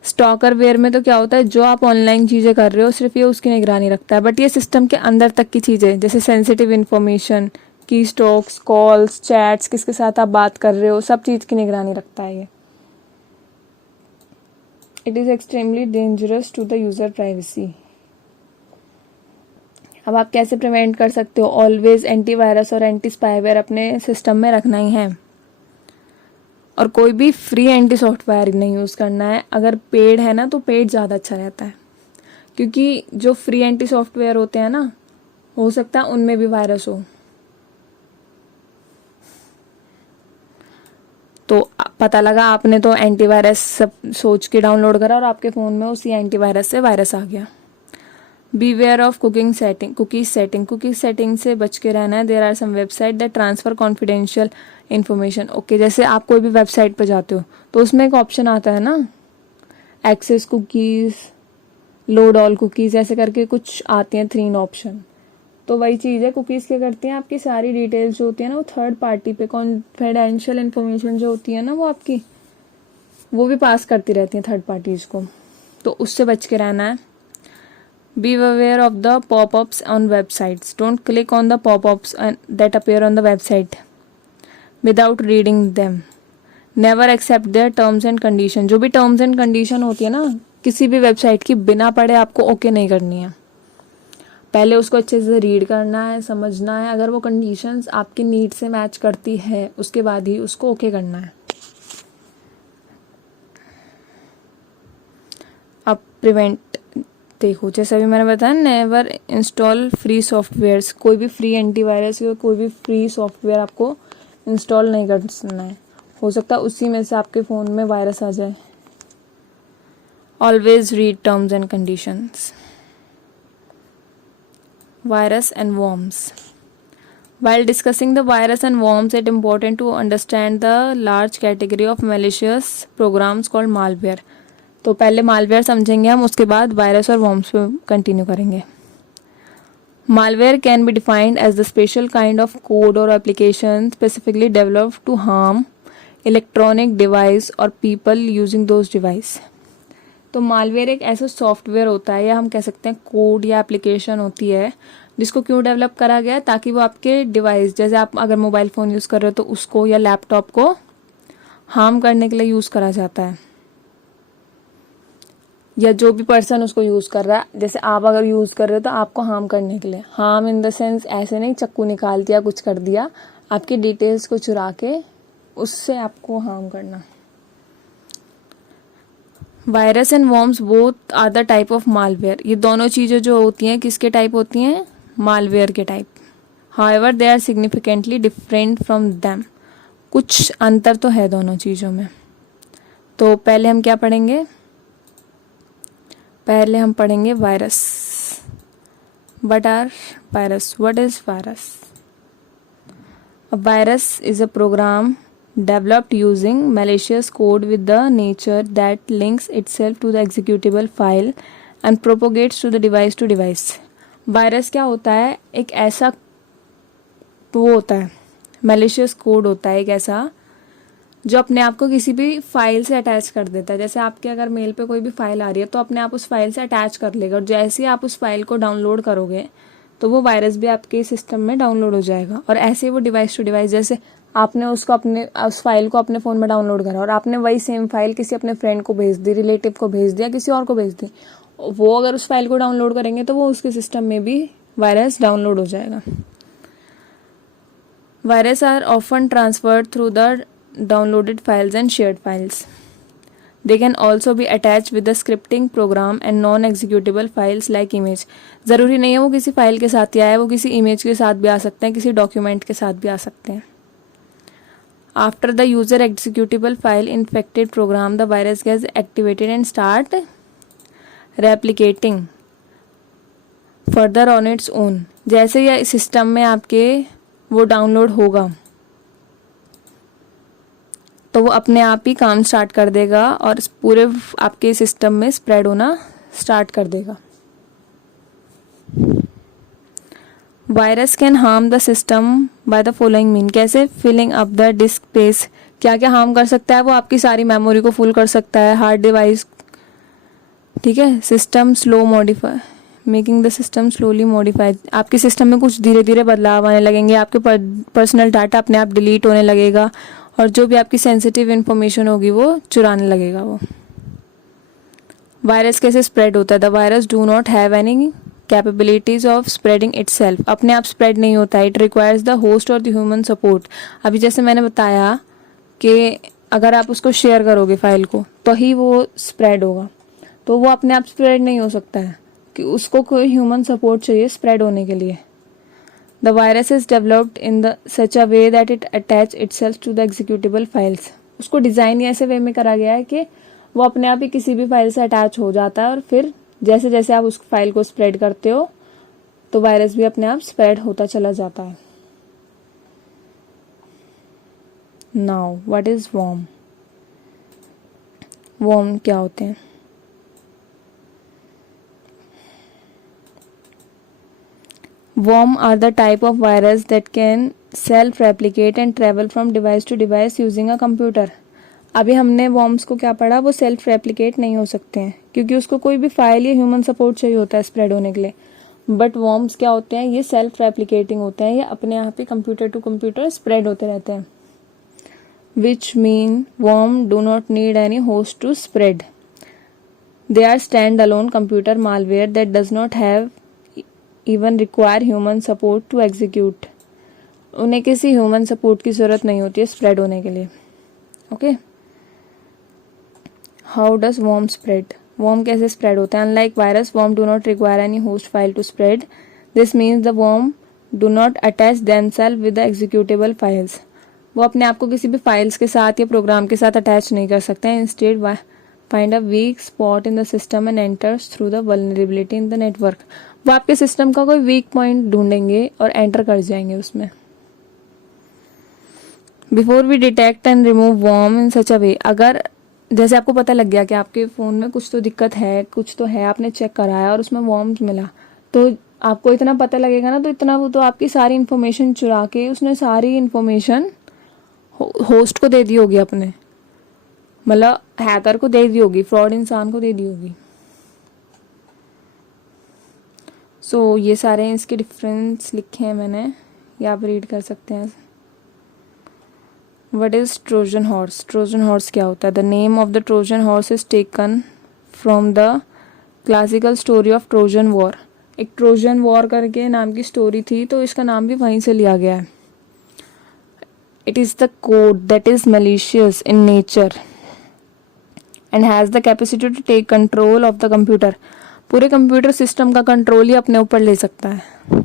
स्टॉकर वेयर में तो क्या होता है, जो आप ऑनलाइन चीज़ें कर रहे हो सिर्फ ये उसकी निगरानी रखता है, बट ये सिस्टम के अंदर तक की चीज़ें जैसे सेंसिटिव इन्फॉर्मेशन, की स्टॉक्स, कॉल्स, चैट्स, किसके साथ आप बात कर रहे हो, सब चीज़ की निगरानी रखता है ये. It is extremely dangerous to the user privacy. अब आप कैसे प्रिवेंट कर सकते हो? ऑलवेज एंटीवायरस और एंटी स्पाईवेयर अपने सिस्टम में रखना ही है, और कोई भी फ्री एंटी सॉफ्टवेयर नहीं यूज़ करना है. अगर पेड है ना तो पेड ज़्यादा अच्छा रहता है, क्योंकि जो फ्री एंटी सॉफ्टवेयर होते हैं ना, हो सकता है उनमें भी वायरस हो. तो पता लगा आपने तो एंटीवायरस सब सोच के डाउनलोड करा और आपके फ़ोन में उसी एंटीवायरस से वायरस आ गया. बीवेयर ऑफ कुकीज़ सेटिंग से बच के रहना है. There are some website that transfer confidential information. Okay, जैसे आप कोई भी वेबसाइट पर जाते हो तो उसमें एक ऑप्शन आता है ना, access cookies, load all cookies, ऐसे करके कुछ आते हैं 3 ऑप्शन. तो वही चीज़ है, कुकीज़ क्या करती हैं? आपकी सारी डिटेल्स जो होती है ना वो थर्ड पार्टी पे, कॉन्फिडेंशियल इन्फॉर्मेशन जो होती है ना वो आपकी, वो भी पास करती रहती हैं थर्ड पार्टीज़ को. तो उससे बच के रहना है. Be aware of the popups on websites. Don't click on the popups that appear on the website without reading them. Never accept their terms and condition. जो भी टर्म्स एंड कंडीशन होती है ना किसी भी वेबसाइट की, बिना पढ़े आपको ओके नहीं करनी है. पहले उसको अच्छे से रीड करना है, समझना है. अगर वो कंडीशंस आपकी नीड से मैच करती है उसके बाद ही उसको ओके करना है. अब प्रिवेंट देखो, जैसे अभी मैंने बताया, नेवर इंस्टॉल फ्री सॉफ्टवेयर्स. कोई भी फ्री एंटीवायरस या कोई भी फ्री सॉफ्टवेयर आपको इंस्टॉल नहीं करना है. हो सकता है उसी में से आपके फ़ोन में वायरस आ जाए. Always read terms and conditions. Virus and worms. While discussing the virus and worms, it is important to understand the large category of malicious programs called malware. तो पहले malware समझेंगे हम, उसके बाद वायरस और worms पे continue करेंगे. Malware can be defined as the special kind of code or application specifically developed to harm electronic device और पीपल यूजिंग दोज डिवाइस। तो मालवेयर एक ऐसा सॉफ्टवेयर होता है या हम कह सकते हैं कोड या एप्लीकेशन होती है जिसको क्यों डेवलप करा गया है, ताकि वो आपके डिवाइस, जैसे आप अगर मोबाइल फ़ोन यूज़ कर रहे हो तो उसको या लैपटॉप को हार्म करने के लिए यूज़ करा जाता है, या जो भी पर्सन उसको यूज़ कर रहा है, जैसे आप अगर यूज़ कर रहे हो तो आपको हार्म करने के लिए। हार्म इन द सेंस ऐसे नहीं चाकू निकाल दिया कुछ कर दिया, आपकी डिटेल्स को चुरा के उससे आपको हार्म करना। Virus and worms both are the type of malware. ये दोनों चीज़ें जो होती हैं किसके टाइप होती हैं? मालवेयर के type. However they are significantly different from them. कुछ अंतर तो है दोनों चीज़ों में। तो पहले हम क्या पढ़ेंगे? पहले हम पढ़ेंगे virus. What are virus? What is virus? A virus is a program developed using malicious code with the nature that links itself to the executable file and propagates to the device to device. Virus क्या होता है? एक ऐसा वो होता है, malicious code होता है एक ऐसा जो अपने आप को किसी भी फाइल से अटैच कर देता है। जैसे आपके अगर मेल पे कोई भी फाइल आ रही है तो अपने आप उस फाइल से अटैच कर लेगा, और जैसे ही आप उस फाइल को डाउनलोड करोगे तो वो वायरस भी आपके सिस्टम में डाउनलोड हो जाएगा। और ऐसे वो डिवाइस टू डिवाइस, जैसे आपने उसको अपने उस फाइल को अपने फ़ोन में डाउनलोड करा और आपने वही सेम फाइल किसी अपने फ्रेंड को भेज दी, रिलेटिव को भेज दिया, किसी और को भेज दी, वो अगर उस फाइल को डाउनलोड करेंगे तो वो उसके सिस्टम में भी वायरस डाउनलोड हो जाएगा। Virus are often transferred through the downloaded files and shared files. They can also be attached with the scripting program and non-executable files like image. ज़रूरी नहीं है वो किसी फाइल के साथ ही आया, वो किसी इमेज के साथ भी आ सकते हैं, किसी डॉक्यूमेंट के साथ भी आ सकते हैं। After the user executable file infected program, the virus gets activated and start replicating further on its own. जैसे यह सिस्टम में आपके वो डाउनलोड होगा तो वो अपने आप ही काम स्टार्ट कर देगा और पूरे आपके सिस्टम में स्प्रेड होना स्टार्ट कर देगा। Virus can harm the system by the following mean. कैसे? Filling up the disk space. क्या क्या हार्म कर सकता है वो? आपकी सारी मेमोरी को फुल कर सकता है, हार्ड डिवाइस, ठीक है। System slow modify, making the system slowly modified. आपके सिस्टम में कुछ धीरे धीरे बदलाव आने लगेंगे, आपके पर्सनल डाटा अपने आप डिलीट होने लगेगा और जो भी आपकी सेंसिटिव इन्फॉर्मेशन होगी वो चुराने लगेगा वो। वायरस कैसे स्प्रेड होता है? The virus do not have any capabilities of spreading itself. अपने आप स्प्रेड नहीं होता है। इट रिक्वायर्स द होस्ट और द ह्यूमन सपोर्ट। अभी जैसे मैंने बताया कि अगर आप उसको शेयर करोगे फाइल को तो ही वो स्प्रेड होगा, तो वो अपने आप स्प्रेड नहीं हो सकता है कि उसको कोई ह्यूमन सपोर्ट चाहिए स्प्रेड होने के लिए। The virus is developed in such a way that it attach itself to the executable files. उसको डिज़ाइन ऐसे वे में करा गया है कि वो अपने आप ही किसी भी फाइल से अटैच हो जाता है और फिर जैसे जैसे आप उस फाइल को स्प्रेड करते हो तो वायरस भी अपने आप स्प्रेड होता चला जाता है। Now what is worm? Worm क्या होते हैं? Worm are the type of virus that can self-replicate and travel from device to device using a computer. अभी हमने worms को क्या पढ़ा? वो सेल्फ रेप्लिकेट नहीं हो सकते हैं क्योंकि उसको कोई भी फाइल या ह्यूमन सपोर्ट चाहिए होता है स्प्रेड होने के लिए। बट worms क्या होते हैं? ये सेल्फ रेप्लिकेटिंग होते हैं, ये अपने आप ही कंप्यूटर टू कंप्यूटर स्प्रेड होते रहते हैं। Which mean worm do not need any host to spread. They are stand-alone computer malware that does not have even require human support to execute. उन्हें किसी ह्यूमन सपोर्ट की ज़रूरत नहीं होती है स्प्रेड होने के लिए। Okay, how does worm spread? Worm कैसे स्प्रेड होता है? Unlike virus, worm do not require any host file to spread. This means the worm do not attach themselves with the executable files. वो अपने आप को किसी भी फाइल्स के साथ या प्रोग्राम के साथ अटैच नहीं कर सकते हैं। Instead find a week spot in the system and enters through the vulnerability in the network. वो आपके सिस्टम का कोई वीक पॉइंट ढूंढेंगे और एंटर कर जाएंगे उसमें। Before we detect and remove worm in such a way. अगर जैसे आपको पता लग गया कि आपके फ़ोन में कुछ तो दिक्कत है, कुछ तो है, आपने चेक कराया और उसमें वॉर्म्स मिला, तो आपको इतना पता लगेगा ना, तो इतना वो तो आपकी सारी इन्फॉर्मेशन चुरा के उसने सारी इन्फॉर्मेशन होस्ट को दे दी होगी अपने, मतलब हैकर को दे दी होगी, फ्रॉड इंसान को दे दी होगी। सो ये सारे इसके डिफरेंस लिखे हैं मैंने, ये आप रीड कर सकते हैं। What is Trojan horse? Trojan horse क्या होता है? The name of the Trojan horse is taken from the classical story of Trojan War. एक ट्रोजन वॉर करके नाम की स्टोरी थी, तो इसका नाम भी वहीं से लिया गया है। It is the code that is malicious in nature and has the capacity to take control of the computer. पूरे कंप्यूटर सिस्टम का कंट्रोल ही अपने ऊपर ले सकता है।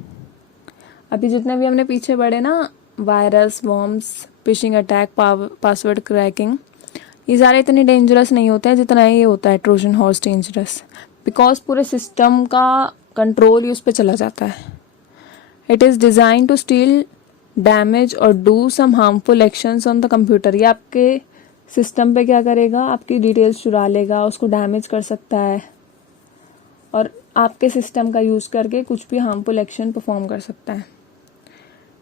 अभी जितने भी हमने पीछे पढ़े ना, virus, worms, phishing attack, password cracking, ये सारे इतने डेंजरस नहीं होते हैं जितना ये होता है ट्रोजन हॉर्स डेंजरस, बिकॉज पूरे सिस्टम का कंट्रोल ही उस पर चला जाता है। It is design to steal, damage और do some harmful actions on the computer. ये आपके सिस्टम पे क्या करेगा, आपकी डिटेल्स चुरा लेगा, उसको डैमेज कर सकता है और आपके सिस्टम का यूज़ करके कुछ भी हार्मफुल एक्शन परफॉर्म कर सकता है।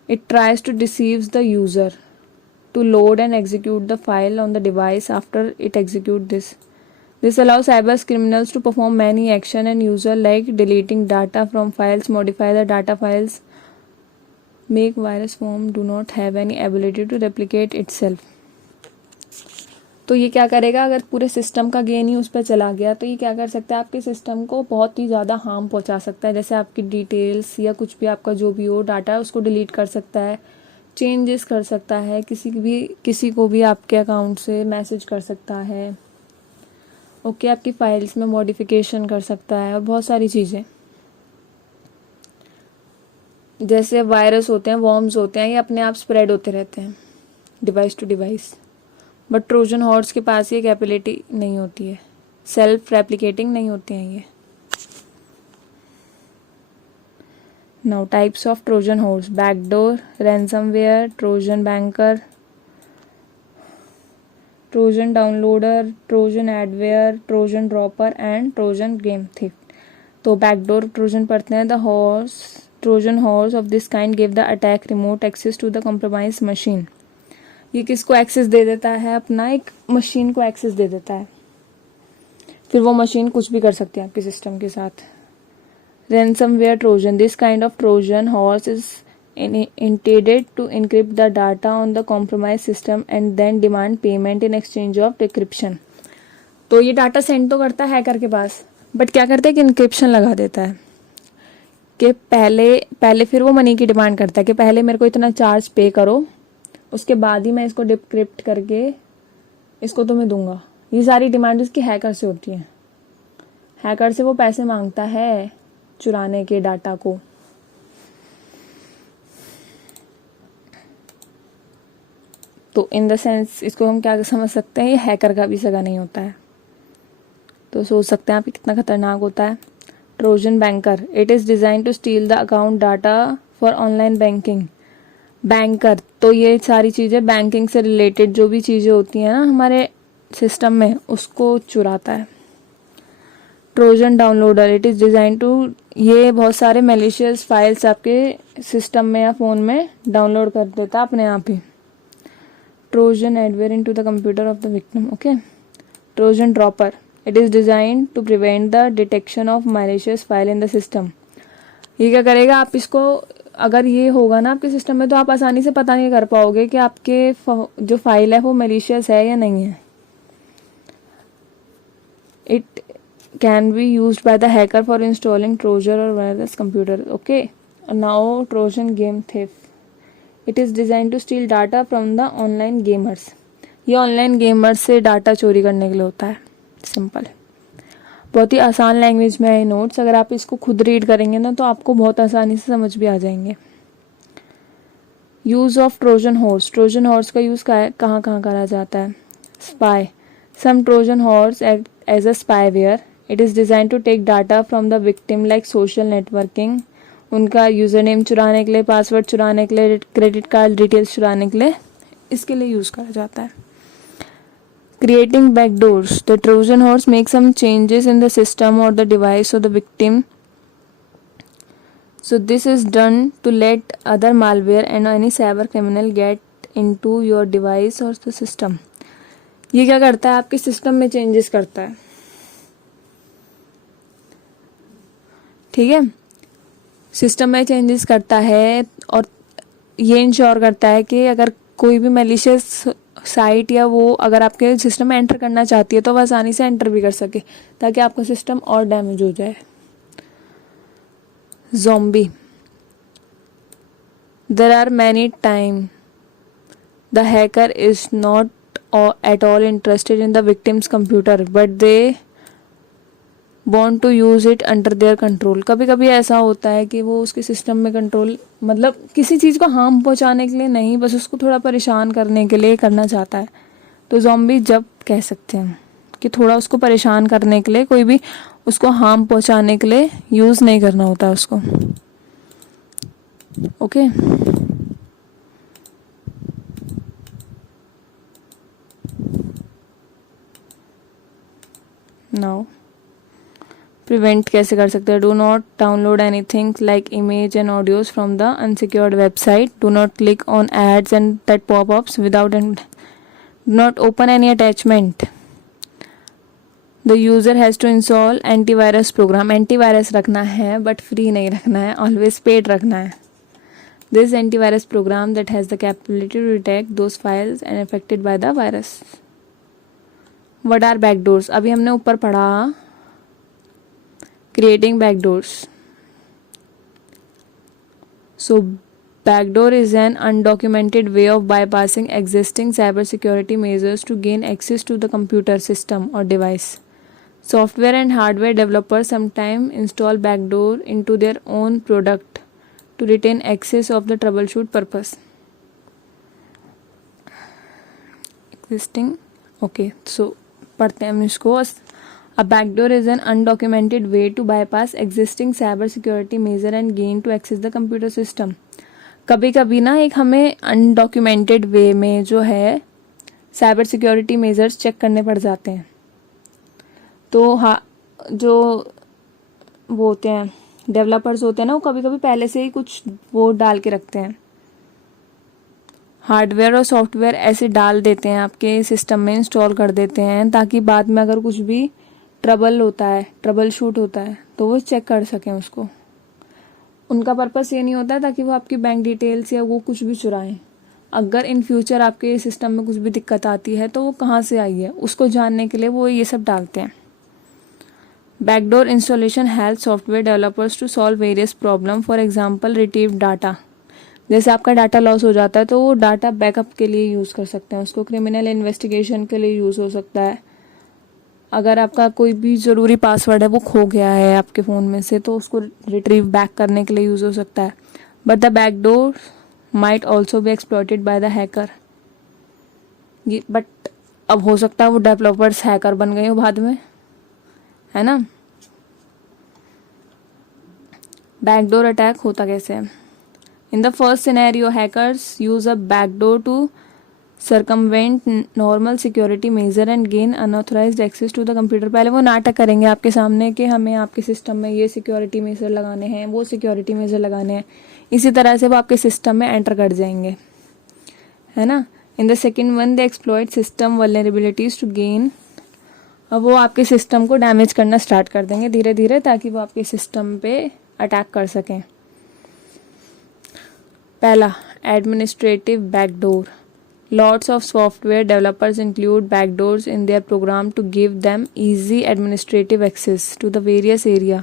It tries to deceives the user to load and execute the file on the device after it execute this. This allows cyber criminals to perform many action and user like deleting data from files, modify the data files, make virus form do not have any ability to replicate itself. तो ये क्या करेगा, अगर पूरे system का gain ही उस पर चला गया तो ये क्या कर सकता है, आपके सिस्टम को बहुत ही ज़्यादा हार्म पहुंचा सकता है। जैसे आपकी डिटेल्स या कुछ भी आपका जो भी हो डाटा है उसको डिलीट कर सकता है, चेंजेस कर सकता है, किसी को भी आपके अकाउंट से मैसेज कर सकता है, ओके, आपकी फाइल्स में मॉडिफिकेशन कर सकता है और बहुत सारी चीज़ें। जैसे वायरस होते हैं, वॉर्म्स होते हैं, ये अपने आप स्प्रेड होते रहते हैं device to device, but trojan horse के पास ये कैपेबिलिटी नहीं होती है, सेल्फ रेप्लिकेटिंग नहीं होते हैं ये। Now types of Trojan horse: backdoor, ransomware, Trojan banker, Trojan downloader, Trojan adware, Trojan dropper and Trojan game thief. तो backdoor Trojan पढ़ते हैं। The Trojan horse of this kind give the attack remote access to the compromised machine. ये किसको access दे देता है, अपना एक machine को एक्सेस दे देता है, फिर वो मशीन कुछ भी कर सकती है आपके सिस्टम के साथ। Ransomware Trojan: this kind of Trojan horse is intended to encrypt the data on the compromised system and then demand payment in exchange of decryption. तो ये डाटा सेंड तो करता है हैकर के पास, बट क्या करता है कि इंक्रिप्शन लगा देता है कि पहले फिर वो मनी की डिमांड करता है कि पहले मेरे को इतना चार्ज पे करो, उसके बाद ही मैं इसको डिक्रिप्ट करके इसको तुम्हें दूंगा। ये सारी डिमांड उसकी हैकर से होती है, हैकर से वो पैसे मांगता है चुराने के डाटा को। तो इन द सेंस इसको हम क्या समझ सकते हैं, ये हैकर का भी सगा नहीं होता है। तो सोच सकते हैं आप कितना खतरनाक होता है। Trojan banker: it is design to steal the account data for online banking. Banker, तो ये सारी चीज़ें बैंकिंग से रिलेटेड जो भी चीज़ें होती हैं ना हमारे सिस्टम में, उसको चुराता है। Trojan downloader: it is design to, ये बहुत सारे मैलिशियस फाइल्स आपके सिस्टम में या फ़ोन में डाउनलोड कर देता है अपने आप ही। Trojan adware into the computer of the victim, okay. Trojan dropper: it is design to prevent the detection of malicious file in the system. ये क्या करेगा, आप इसको अगर ये होगा ना आपके सिस्टम में तो आप आसानी से पता नहीं कर पाओगे कि आपके जो फाइल है वो मैलिशियस है या नहीं है। It can be used by the hacker for installing Trojan or virus computer. Okay, now Trojan game thief: it is designed to steal data from the online gamers. ये ऑनलाइन गेमर्स से data चोरी करने के लिए होता है। Simple, बहुत ही आसान लैंग्वेज में है नोट्स, अगर आप इसको खुद रीड करेंगे ना तो आपको बहुत आसानी से समझ भी आ जाएंगे। Use of trojan horse: trojan horse का यूज़ कहाँ कहाँ करा जाता है। Spy: some trojan horse act as a spyware. It is design to take data from the victim like social networking, उनका यूज़र नेम चुराने के लिए, पासवर्ड चुराने के लिए, क्रेडिट कार्ड डिटेल्स चुराने के लिए, इसके लिए यूज़ करा जाता है। Creating backdoors: the trojan horse make some changes in the system और the device of the victim, so this is done to let other malware and any cyber criminal get into your device और the system. ये क्या करता है, आपके system में changes करता है, ठीक है। सिस्टम में चेंजेस करता है और ये इंश्योर करता है कि अगर कोई भी मैलिशियस साइट या वो अगर आपके सिस्टम में एंटर करना चाहती है तो वह आसानी से एंटर भी कर सके, ताकि आपका सिस्टम और डैमेज हो जाए। Zombie, there are many time the hacker is not at all interested in the victim's computer but they want to use it under their control। कभी कभी ऐसा होता है कि वो उसके सिस्टम में कंट्रोल, मतलब किसी चीज़ को हार्म पहुंचाने के लिए नहीं, बस उसको थोड़ा परेशान करने के लिए करना चाहता है। तो ज़ॉम्बी जब कह सकते हैं कि थोड़ा उसको परेशान करने के लिए, कोई भी उसको हार्म पहुंचाने के लिए यूज़ नहीं करना होता उसको। ओके नाउ प्रिवेंट कैसे कर सकते हैं। Do not download anything like image and audios from the unsecured website. Do not click on ads and that popups without and do not open any attachment. The user has to install antivirus program. Antivirus रखना है but free नहीं रखना है, always paid रखना है। This antivirus program that has the capability to detect those files and affected by the virus. What are backdoors? अभी हमने ऊपर पढ़ा creating backdoors. So backdoor is an undocumented way of bypassing existing cybersecurity measures to gain access to the computer system or device. Software and hardware developers sometimes install backdoor into their own product to retain access of the troubleshoot purpose. Existing, okay, so पढ़ते हैं हम इसको। A backdoor is an undocumented way to bypass existing cyber security measure and gain to access the computer system. कभी कभी ना एक हमें undocumented वे में जो है साइबर सिक्योरिटी मेजर्स चेक करने पड़ जाते हैं। तो हाँ, जो वो होते हैं डेवलपर्स होते हैं ना, वो कभी कभी पहले से ही कुछ वो डाल के रखते हैं, हार्डवेयर और सॉफ्टवेयर ऐसे डाल देते हैं आपके सिस्टम में, इंस्टॉल कर देते हैं, ताकि बाद में अगर कुछ भी ट्रबल होता है, ट्रबल शूट होता है, तो वो चेक कर सकें उसको। उनका पर्पस ये नहीं होता है ताकि वो आपकी बैंक डिटेल्स या वो कुछ भी चुराएं। अगर इन फ्यूचर आपके सिस्टम में कुछ भी दिक्कत आती है तो वो कहाँ से आई है उसको जानने के लिए वो ये सब डालते हैं। Backdoor installation help software developers to solve various problem. For example retrieve data, जैसे आपका डाटा लॉस हो जाता है तो वो डाटा बैकअप के लिए यूज़ कर सकते हैं उसको, क्रिमिनल इन्वेस्टिगेशन के लिए यूज़ हो सकता है। अगर आपका कोई भी ज़रूरी पासवर्ड है वो खो गया है आपके फ़ोन में से तो उसको रिट्रीव बैक करने के लिए यूज़ हो सकता है। But the backdoor might also be exploited by the hacker. ये बट अब हो सकता है वो डेवलपर्स हैकर बन गए हो बाद में, है ना। बैकडोर अटैक होता कैसे है? In the first scenario, hackers use a backdoor to circumvent normal security measure and gain unauthorized access to the computer। पहले वो नाटक करेंगे आपके सामने कि हमें आपके सिस्टम में ये सिक्योरिटी मेजर लगाने हैं, वो सिक्योरिटी मेजर लगाने हैं, इसी तरह से वो आपके सिस्टम में एंटर कर जाएंगे, है ना। In the second one they exploit system vulnerabilities to gain. अब वो आपके सिस्टम को डैमेज करना स्टार्ट कर देंगे धीरे धीरे, ताकि वो आपके सिस्टम पे अटैक कर सकें। पहला, administrative backdoor. Lots of software developers include backdoors in their program to give them easy administrative access to the various area।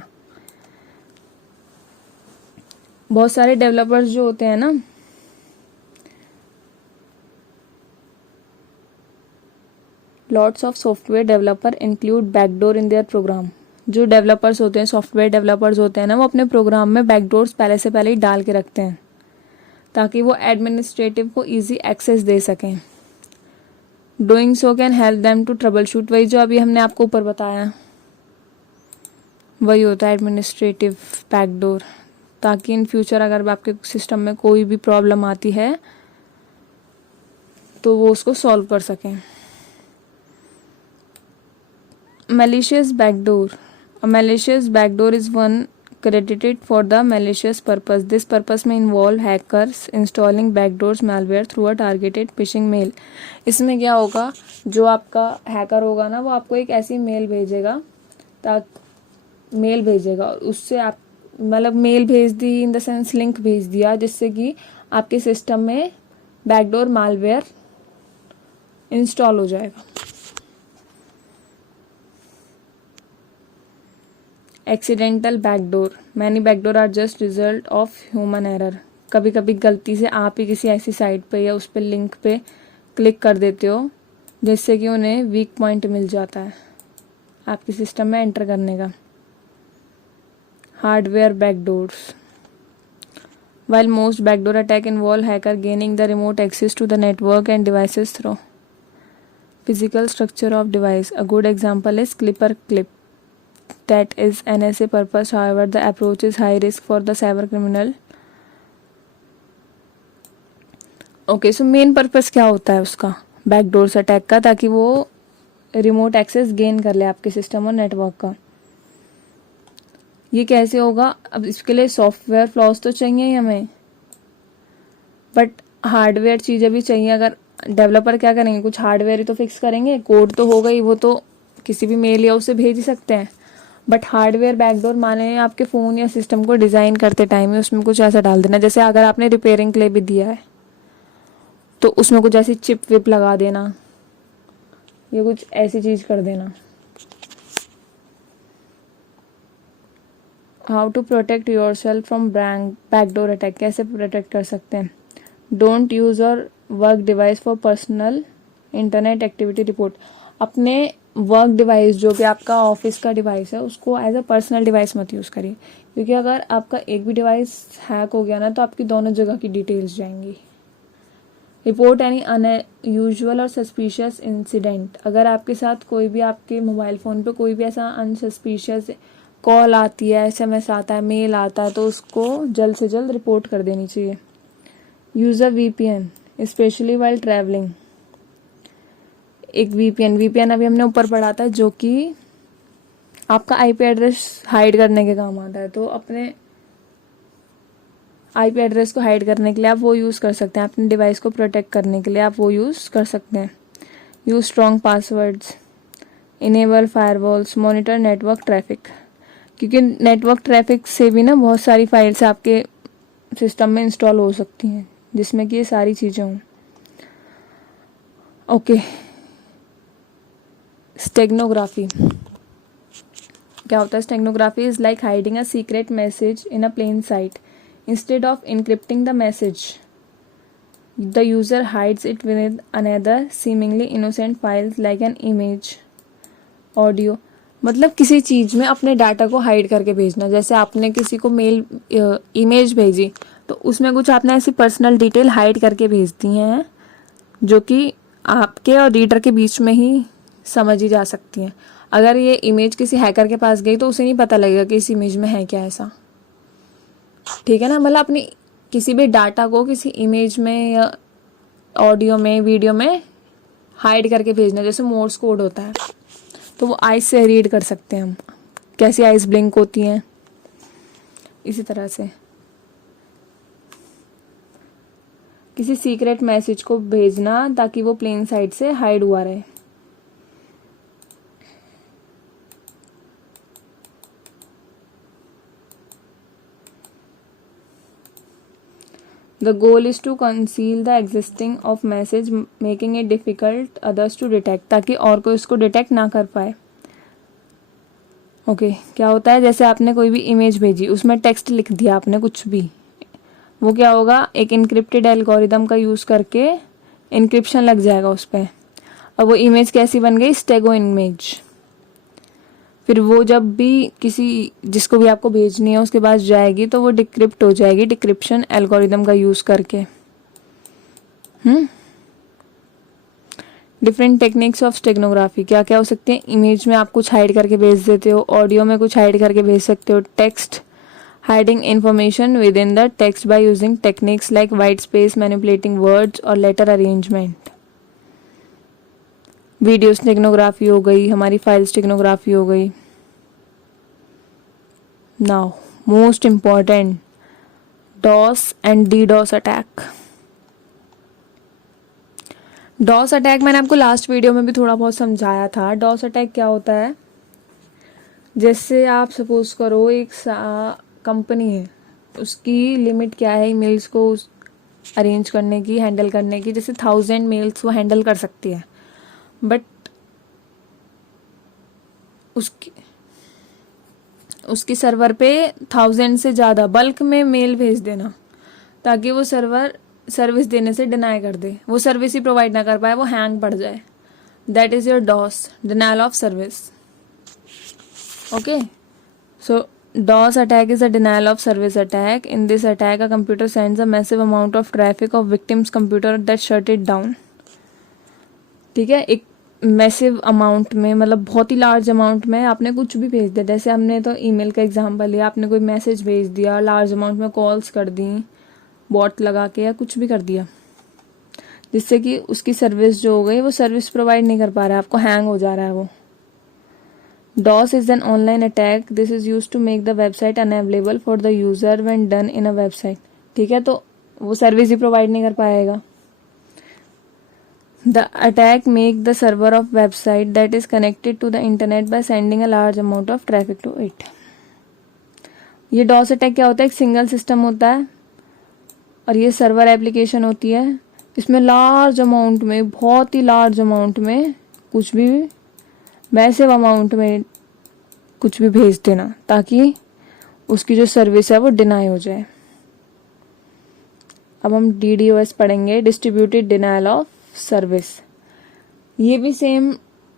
बहुत सारे डेवलपर्स जो होते हैं ना, lots of software developer include backdoor in their program। जो developers होते हैं, software developers होते हैं ना, वो अपने प्रोग्राम में बैकडोर्स पहले से पहले ही डाल के रखते हैं ताकि वो एडमिनिस्ट्रेटिव को इजी एक्सेस दे सकें। Doing so can help them to troubleshoot. वही जो अभी हमने आपको ऊपर बताया वही होता है एडमिनिस्ट्रेटिव बैकडोर, ताकि इन फ्यूचर अगर आपके सिस्टम में कोई भी प्रॉब्लम आती है तो वो उसको सॉल्व कर सकें। Malicious backdoor। A malicious backdoor is one credited for the malicious purpose. This purpose may involve hackers installing backdoors malware through a targeted phishing mail. इसमें क्या होगा, जो आपका हैकर होगा ना वो आपको एक ऐसी मेल भेजेगा उससे आप मतलब मेल भेज दी इन द सेंस लिंक भेज दिया जिससे कि आपके सिस्टम में बैकडोर मालवेयर इंस्टॉल हो जाएगा. Accidental backdoor. Many backdoor are just result of human error. कभी कभी गलती से आप ही किसी ऐसी साइट पे या उस पे लिंक पे क्लिक कर देते हो जिससे कि उन्हें वीक पॉइंट मिल जाता है आपके सिस्टम में एंटर करने का. Hardware backdoors. While most backdoor attack involve hacker gaining the remote access to the network and devices through physical structure of device. A good example is Clipper Clip. That is NSA purpose. However, the approach is high risk for the cyber criminal. Okay, so main purpose क्या होता है उसका backdoors attack का, ताकि वो remote access gain कर ले आपके सिस्टम और नेटवर्क का. ये कैसे होगा, अब इसके लिए सॉफ्टवेयर फ्लॉज तो चाहिए ही हमें, बट हार्डवेयर चीज़ें भी चाहिए. अगर डेवलपर क्या करेंगे, कुछ हार्डवेयर ही तो फिक्स करेंगे, कोड तो हो गई, वो तो किसी भी मेल या उससे भेज ही सकते हैं. बट हार्डवेयर बैकडोर माने आपके फ़ोन या सिस्टम को डिज़ाइन करते टाइम में उसमें कुछ ऐसा डाल देना, जैसे अगर आपने रिपेयरिंग के लिए भी दिया है तो उसमें कुछ ऐसी चिप विप लगा देना या कुछ ऐसी चीज़ कर देना. How to protect yourself from backdoor attack. कैसे प्रोटेक्ट कर सकते हैं. Don't use your work device for personal internet activity report. अपने वर्क डिवाइस जो कि आपका ऑफिस का डिवाइस है उसको एज अ पर्सनल डिवाइस मत यूज़ करिए, क्योंकि अगर आपका एक भी डिवाइस हैक हो गया ना तो आपकी दोनों जगह की डिटेल्स जाएंगी. रिपोर्ट एनी अनयूजुअल और सस्पिशियस इंसिडेंट. अगर आपके साथ कोई भी आपके मोबाइल फ़ोन पे कोई भी ऐसा अनसस्पिशियस कॉल आती है, SMS आता है, मेल आता है, तो उसको जल्द से जल्द रिपोर्ट कर देनी चाहिए. यूज़ अ VPN स्पेशली वाइल ट्रैवलिंग. एक VPN अभी हमने ऊपर पढ़ा था जो कि आपका IP एड्रेस हाइड करने के काम आता है. तो अपने IP एड्रेस को हाइड करने के लिए आप वो यूज़ कर सकते हैं, अपने डिवाइस को प्रोटेक्ट करने के लिए आप वो यूज़ कर सकते हैं. Use strong passwords. Enable firewalls. Monitor network traffic. क्योंकि नेटवर्क ट्रैफिक से भी ना बहुत सारी फाइल्स आपके सिस्टम में इंस्टॉल हो सकती हैं जिसमें कि ये सारी चीज़ें हों. ओके, स्टेगनोग्राफी क्या होता है. Steganography is like hiding a secret message in a plain sight. Instead of encrypting the message the user hides it with another seemingly innocent files like an image, audio. मतलब किसी चीज़ में अपने data को hide करके भेजना. जैसे आपने किसी को मेल इमेज भेजी तो उसमें कुछ आपने ऐसी पर्सनल डिटेल हाइड करके भेज दी हैं जो कि आपके और रीडर के बीच में ही समझी जा सकती हैं. अगर ये इमेज किसी हैकर के पास गई तो उसे नहीं पता लगेगा कि इस इमेज में है क्या ऐसा. ठीक है ना. मतलब अपनी किसी भी डाटा को किसी इमेज में या ऑडियो में वीडियो में हाइड करके भेजना. जैसे मोर्स कोड होता है तो वो आइज से रीड कर सकते हैं हम, कैसी आइज ब्लिंक होती हैं. इसी तरह से किसी सीक्रेट मैसेज को भेजना ताकि वो प्लेन साइड से हाइड हुआ रहे. The goal is to conceal the existing of message, making it difficult others to detect, ताकि और कोई उसको डिटेक्ट ना कर पाए. ओके, क्या होता है, जैसे आपने कोई भी इमेज भेजी उसमें टेक्स्ट लिख दिया आपने कुछ भी, वो क्या होगा, एक इनक्रिप्टेड एल्गोरिदम का यूज़ करके इनक्रिप्शन लग जाएगा उस पर. अब वो इमेज कैसी बन गई, स्टेगो इमेज. फिर वो जब भी किसी जिसको भी आपको भेजनी है उसके पास जाएगी तो वो डिक्रिप्ट हो जाएगी डिक्रिप्शन एल्गोरिदम का यूज़ करके. डिफरेंट टेक्निक्स ऑफ स्टेगनोग्राफी क्या क्या हो सकते हैं. इमेज में आप कुछ हाइड करके भेज देते हो, ऑडियो में कुछ हाइड करके भेज सकते हो, text hiding information within the text by using techniques like white space, manipulating words और लेटर अरेंजमेंट. वीडियो स्टेगनोग्राफी हो गई, हमारी फाइल स्टेगनोग्राफी हो गई. Now most important, DoS and DDoS attack. DoS attack मैंने आपको लास्ट वीडियो में भी थोड़ा बहुत समझाया था। डॉस अटैक क्या होता है, जैसे आप सपोज करो एक कंपनी है, उसकी लिमिट क्या है ईमेल्स को अरेंज करने की, हैंडल करने की, जैसे 1000 मेल्स वो हैंडल कर सकती है, बट उसकी सर्वर पे 1000 से ज़्यादा बल्क में मेल भेज देना ताकि वो सर्वर सर्विस देने से डिनाई कर दे, वो सर्विस ही प्रोवाइड ना कर पाए, वो हैंग पड़ जाए। That is your DoS, denial of service. Okay, so DOS attack is a denial of service attack. In this attack, a computer sends a massive amount of traffic of victim's computer that shut it down. ठीक है, एक massive amount में, मतलब बहुत ही large amount में आपने कुछ भी भेज दिया, जैसे हमने तो ईमेल का एग्जांपल लिया, आपने कोई मैसेज भेज दिया, लार्ज अमाउंट में कॉल्स कर दी बॉट लगा के, या कुछ भी कर दिया जिससे कि उसकी सर्विस जो हो गई वो सर्विस प्रोवाइड नहीं कर पा रहा है, आपको हैंग हो जा रहा है वो। DOS is an online attack. This is used to make the website unavailable for the user when done in a website. ठीक है, तो वो सर्विस ही प्रोवाइड नहीं कर पाएगा। The attack make the server of website that is connected to the internet by sending a large amount of traffic to it. ये DOS attack क्या होता है, एक सिंगल सिस्टम होता है और ये सर्वर एप्लीकेशन होती है। इसमें लार्ज अमाउंट में, बहुत ही लार्ज अमाउंट में, कुछ भी मैसिव अमाउंट में कुछ भी भेज देना ताकि उसकी जो सर्विस है वो डिनाई हो जाए। अब हम DDoS पढ़ेंगे, डिस्ट्रीब्यूटेड डिनायल ऑफ सर्विस। ये भी सेम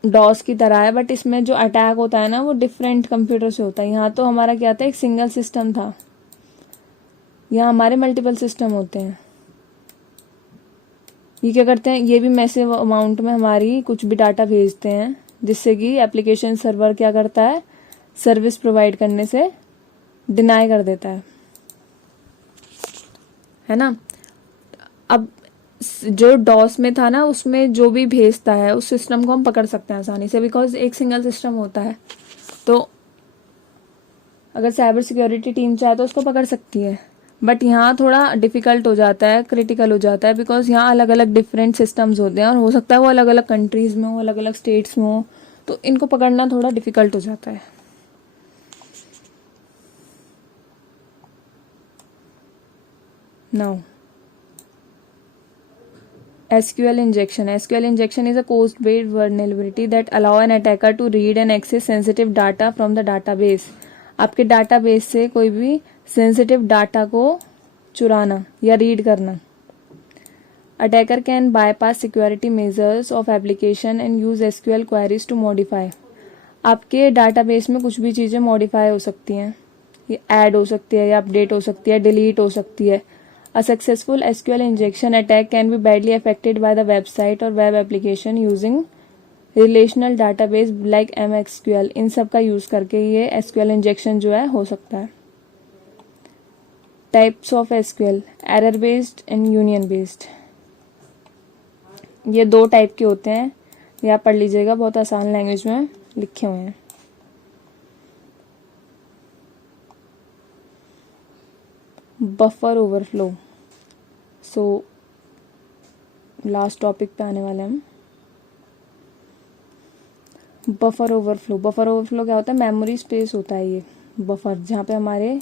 DOS की तरह है, बट इसमें जो अटैक होता है ना वो डिफरेंट कंप्यूटर से होता है। यहाँ तो हमारा क्या था, एक सिंगल सिस्टम था, यहाँ हमारे मल्टीपल सिस्टम होते हैं। ये क्या करते हैं, ये भी मैसिव अमाउंट में हमारी कुछ भी डाटा भेजते हैं जिससे कि एप्लीकेशन सर्वर क्या करता है, सर्विस प्रोवाइड करने से डिनाई कर देता है ना। अब जो DOS में था ना, उसमें जो भी भेजता है उस सिस्टम को हम पकड़ सकते हैं आसानी से, बिकॉज एक सिंगल सिस्टम होता है। तो अगर साइबर सिक्योरिटी टीम चाहे तो उसको पकड़ सकती है, बट यहाँ थोड़ा डिफिकल्ट हो जाता है, क्रिटिकल हो जाता है, बिकॉज यहाँ अलग अलग डिफरेंट सिस्टम्स होते हैं और हो सकता है वो अलग अलग कंट्रीज में हो, अलग अलग स्टेट्स में हो, तो इनको पकड़ना थोड़ा डिफिकल्ट हो जाता है। Now SQL injection. SQL injection is a code-based vulnerability that allow an attacker to read and access sensitive data from the database. आपके डाटाबेस से कोई भी सेंसिटिव डाटा को चुराना या रीड करना। Attacker can bypass security measures of application and use SQL queries to modify. आपके database में कुछ भी चीज़ें मॉडिफाई हो सकती हैं, ये ऐड हो सकती है या अपडेट हो सकती है, डिलीट हो सकती है। A successful SQL injection attack can be badly affected by the website or web application using relational database like MySQL. इन सब का यूज़ करके ये SQL injection जो है हो सकता है। Types of SQL, error based and union based. ये दो टाइप के होते हैं, ये आप पढ़ लीजिएगा, बहुत आसान लैंग्वेज में लिखे हुए हैं। Buffer overflow, so last topic पे आने वाले हम। बफर ओवरफ्लो, बफर ओवरफ्लो क्या होता है, मेमोरी स्पेस होता है ये बफर, जहाँ पे हमारे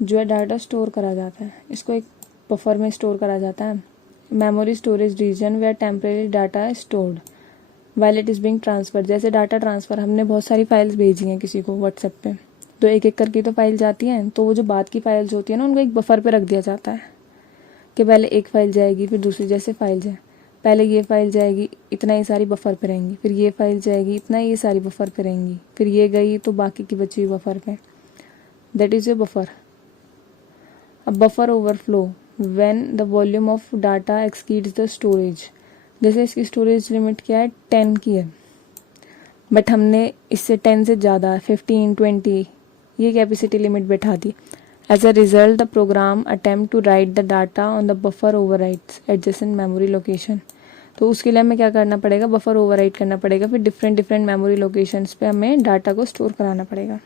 जो है डाटा स्टोर करा जाता है, इसको एक बफर में स्टोर करा जाता है। Memory storage region where temporary data है stored while it is being transfer. जैसे डाटा ट्रांसफ़र, हमने बहुत सारी फाइल्स भेजी हैं किसी को व्हाट्सएप पे, तो एक एक करके तो फाइल जाती हैं, तो वो जो बाद की फाइल्स होती है ना, उनको एक बफर पे रख दिया जाता है कि पहले एक फाइल जाएगी, फिर दूसरी, जैसे फाइल जाए, पहले ये फाइल जाएगी, इतना ही सारी बफर पे रहेंगी, फिर ये फाइल जाएगी, इतना ही सारी बफर पे रहेंगी, फिर ये गई तो बाकी की बची हुई बफर पे। That is your buffer. अब buffer overflow when the volume of data exceeds the storage. जैसे इसकी स्टोरेज लिमिट क्या है, 10 की है, बट हमने इससे 10 से ज़्यादा 15, 20 ये कैपेसिटी लिमिट बैठा दी। As a result the program attempt to write the data on the buffer overwrites adjacent memory location. तो उसके लिए हमें क्या करना पड़ेगा, बफर ओवरराइट करना पड़ेगा, फिर डिफरेंट मेमोरी लोकेशंस पे हमें डाटा को स्टोर कराना पड़ेगा।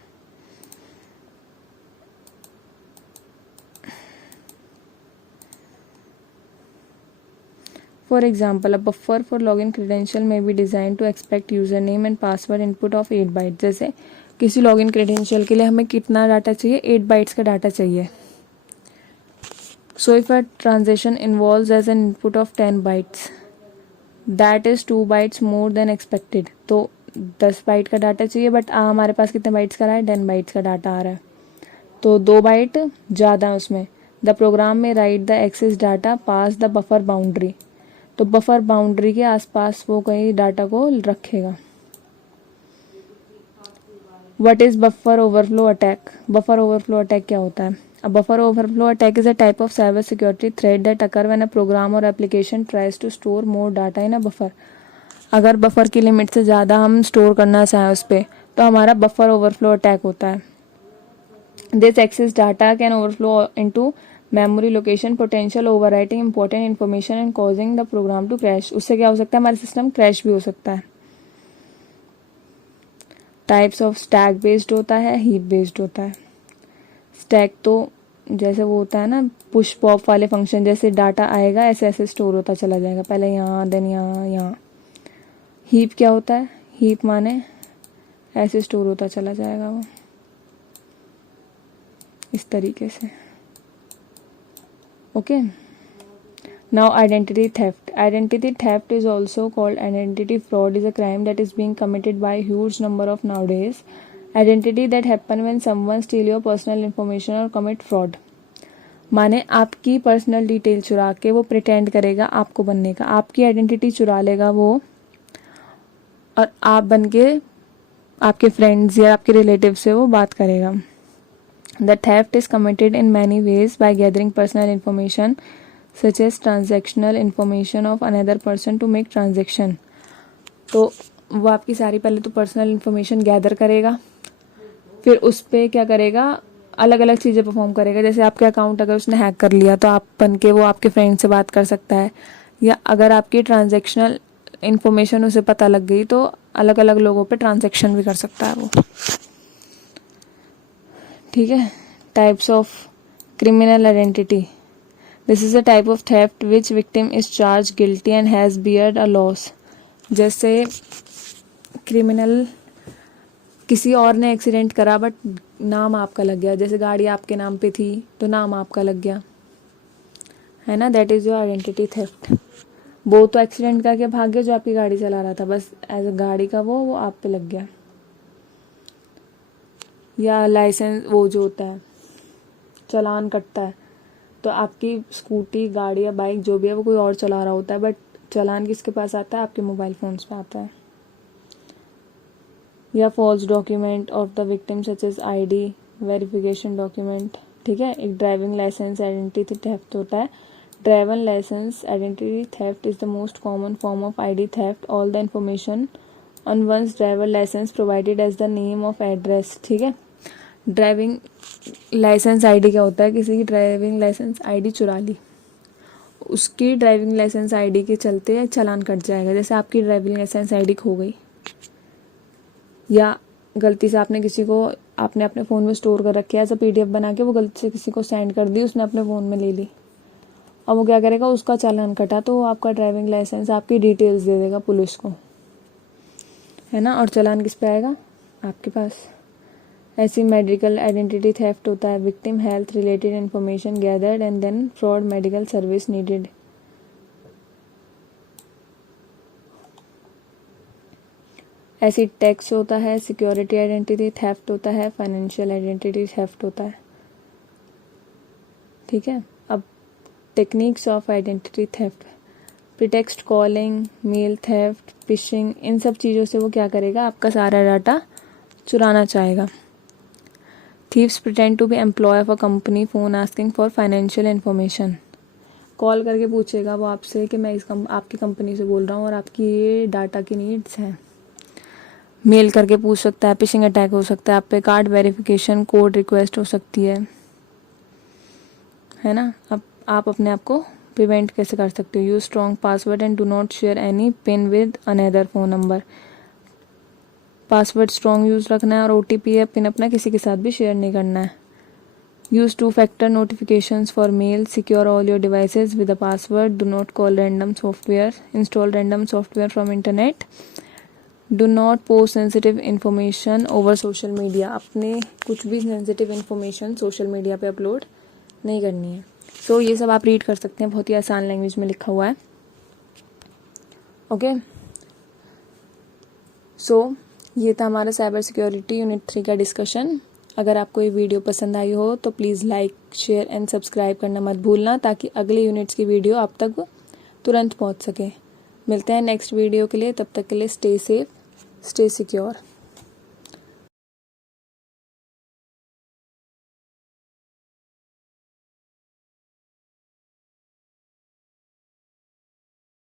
For example, a buffer for login credential may be designed to expect username and password input of 8 bytes. जैसे किसी लॉगिन क्रेडेंशियल के लिए हमें कितना डाटा चाहिए, 8 बाइट्स का डाटा चाहिए. So if a transaction involves as an input of 10 bytes, that is 2 bytes more than expected. तो 10 बाइट का डाटा चाहिए, बट हमारे पास कितने बाइट्स का रहा है, 10 बाइट्स का डाटा आ रहा है, तो 2 बाइट ज़्यादा है उसमें. द प्रोग्राम में write the access data pass the buffer boundary. तो बफर बाउंड्री के आसपास वो कहीं डाटा को रखेगा. What is buffer overflow attack? Buffer overflow attack क्या होता है? A buffer overflow attack is a type of cybersecurity threat that occur when a program or application tries to store more data in a buffer. अगर buffer की limit से ज़्यादा हम store करना चाहें उस पर, तो हमारा बफर ओवरफ्लो अटैक होता है. This excess data can overflow into memory location, potential overwriting important information and causing the program to crash. उससे क्या हो सकता है, हमारा सिस्टम क्रैश भी हो सकता है. टाइप्स ऑफ स्टैक बेस्ड होता है, हीप बेस्ड होता है. स्टैक तो जैसे वो होता है ना, पुश पॉप वाले फंक्शन, जैसे डाटा आएगा ऐसे ऐसे स्टोर होता चला जाएगा, पहले यहाँ देन यहाँ यहाँ. हीप क्या होता है? हीप माने ऐसे स्टोर होता चला जाएगा वो, इस तरीके से. Okay. Now identity theft. Identity theft is also called identity fraud. Is a crime that is being committed by huge number of nowadays. Identity that happen when someone steal your personal information or commit fraud. माने आपकी personal detail चुरा के वो pretend करेगा आपको बनने का, आपकी आइडेंटिटी चुरा लेगा वो, और आप बन के आपके फ्रेंड्स या आपके रिलेटिव से वो बात करेगा. The theft is committed in many ways by gathering personal information such as transactional information of another person to make transaction. तो वो आपकी सारी पहले तो पर्सनल इन्फॉर्मेशन गैदर करेगा, फिर उस पर क्या करेगा, अलग अलग चीज़ें परफॉर्म करेगा. जैसे आपके अकाउंट अगर उसने हैक कर लिया तो आप बन के वो आपके फ्रेंड से बात कर सकता है, या अगर आपकी ट्रांजैक्शनल इन्फॉर्मेशन उसे पता लग गई तो अलग अलग लोगों पे ट्रांजैक्शन भी कर सकता है वो. ठीक है. Types of criminal identity. This is a type of theft which victim is charge guilty and has beard a loss. जैसे क्रिमिनल, किसी और ने एक्सीडेंट करा बट नाम आपका लग गया, जैसे गाड़ी आपके नाम पे थी तो नाम आपका लग गया, है ना, that is your identity theft. वो तो एक्सीडेंट करके भाग गया जो आपकी गाड़ी चला रहा था, बस एज अ गाड़ी का वो आप पे लग गया. या लाइसेंस, वो जो होता है चालान कटता है, तो आपकी स्कूटी, गाड़ी या बाइक जो भी है वो कोई और चला रहा होता है, बट चालान किसके पास आता है, आपके मोबाइल फोन्स पे आता है. या false document of the victim such as ID verification document. ठीक है. एक ड्राइविंग लाइसेंस आइडेंटिटी थेफ्ट होता है. Driving licence identity theft is the most common form of ID theft. All the information on once driver licence provided as the name of address. ठीक है. Driving licence ID क्या होता है, किसी की driving licence ID चुरा ली, उसकी driving licence ID के चलते चालान कट जाएगा. जैसे आपकी ड्राइविंग लाइसेंस ID खो गई, या गलती से आपने अपने फ़ोन में स्टोर कर रखी है ऐसा PDF बना के, वो गलती से किसी को सेंड कर दी, उसने अपने फ़ोन में ले ली, अब वो क्या करेगा, उसका चालान कटा तो वो आपका ड्राइविंग लाइसेंस, आपकी डिटेल्स दे देगा पुलिस को, है ना, और चालान किस पे आएगा, आपके पास. ऐसी मेडिकल आइडेंटिटी थेफ्ट होता है. Victim health related information gathered and than fraud medical service needed. ऐसी टैक्स होता है. सिक्योरिटी आइडेंटिटी थेफ्ट होता है. फाइनेंशियल आइडेंटिटी थेफ्ट होता है. ठीक है. अब techniques of identity theft. Pretext calling, mail theft, phishing, इन सब चीज़ों से वो क्या करेगा, आपका सारा डाटा चुराना चाहेगा. Thieves pretend to be employ of a company, phone asking for financial information. Call करके पूछेगा वो आपसे कि मैं आपकी कंपनी से बोल रहा हूँ और आपकी ये डाटा की नीड्स हैं. मेल करके पूछ सकता है. फिशिंग अटैक हो सकता है आप पे. कार्ड वेरिफिकेशन, कोड रिक्वेस्ट हो सकती है ना. अब आप अपने आप को प्रिवेंट कैसे कर सकते हो. Use strong password and do not share any pin with another phone number. Password strong use रखना है और OTP या पिन अपना किसी के साथ भी शेयर नहीं करना है. use 2-factor notifications for mail, secure all your devices with a password, do not call random software, install random software from internet, do not post sensitive information over social media. अपने कुछ भी sensitive information social media पे upload नहीं करनी है. So ये सब आप read कर सकते हैं, बहुत ही आसान लैंग्वेज में लिखा हुआ है. ओके सो ये था हमारा साइबर सिक्योरिटी यूनिट 3 का डिस्कशन. अगर आपको ये वीडियो पसंद आई हो तो please like, share and subscribe करना मत भूलना, ताकि अगले यूनिट्स की वीडियो आप तक तुरंत पहुंच सके. मिलते हैं नेक्स्ट वीडियो के लिए, तब तक के लिए स्टे सेफ, स्टे सिक्योर.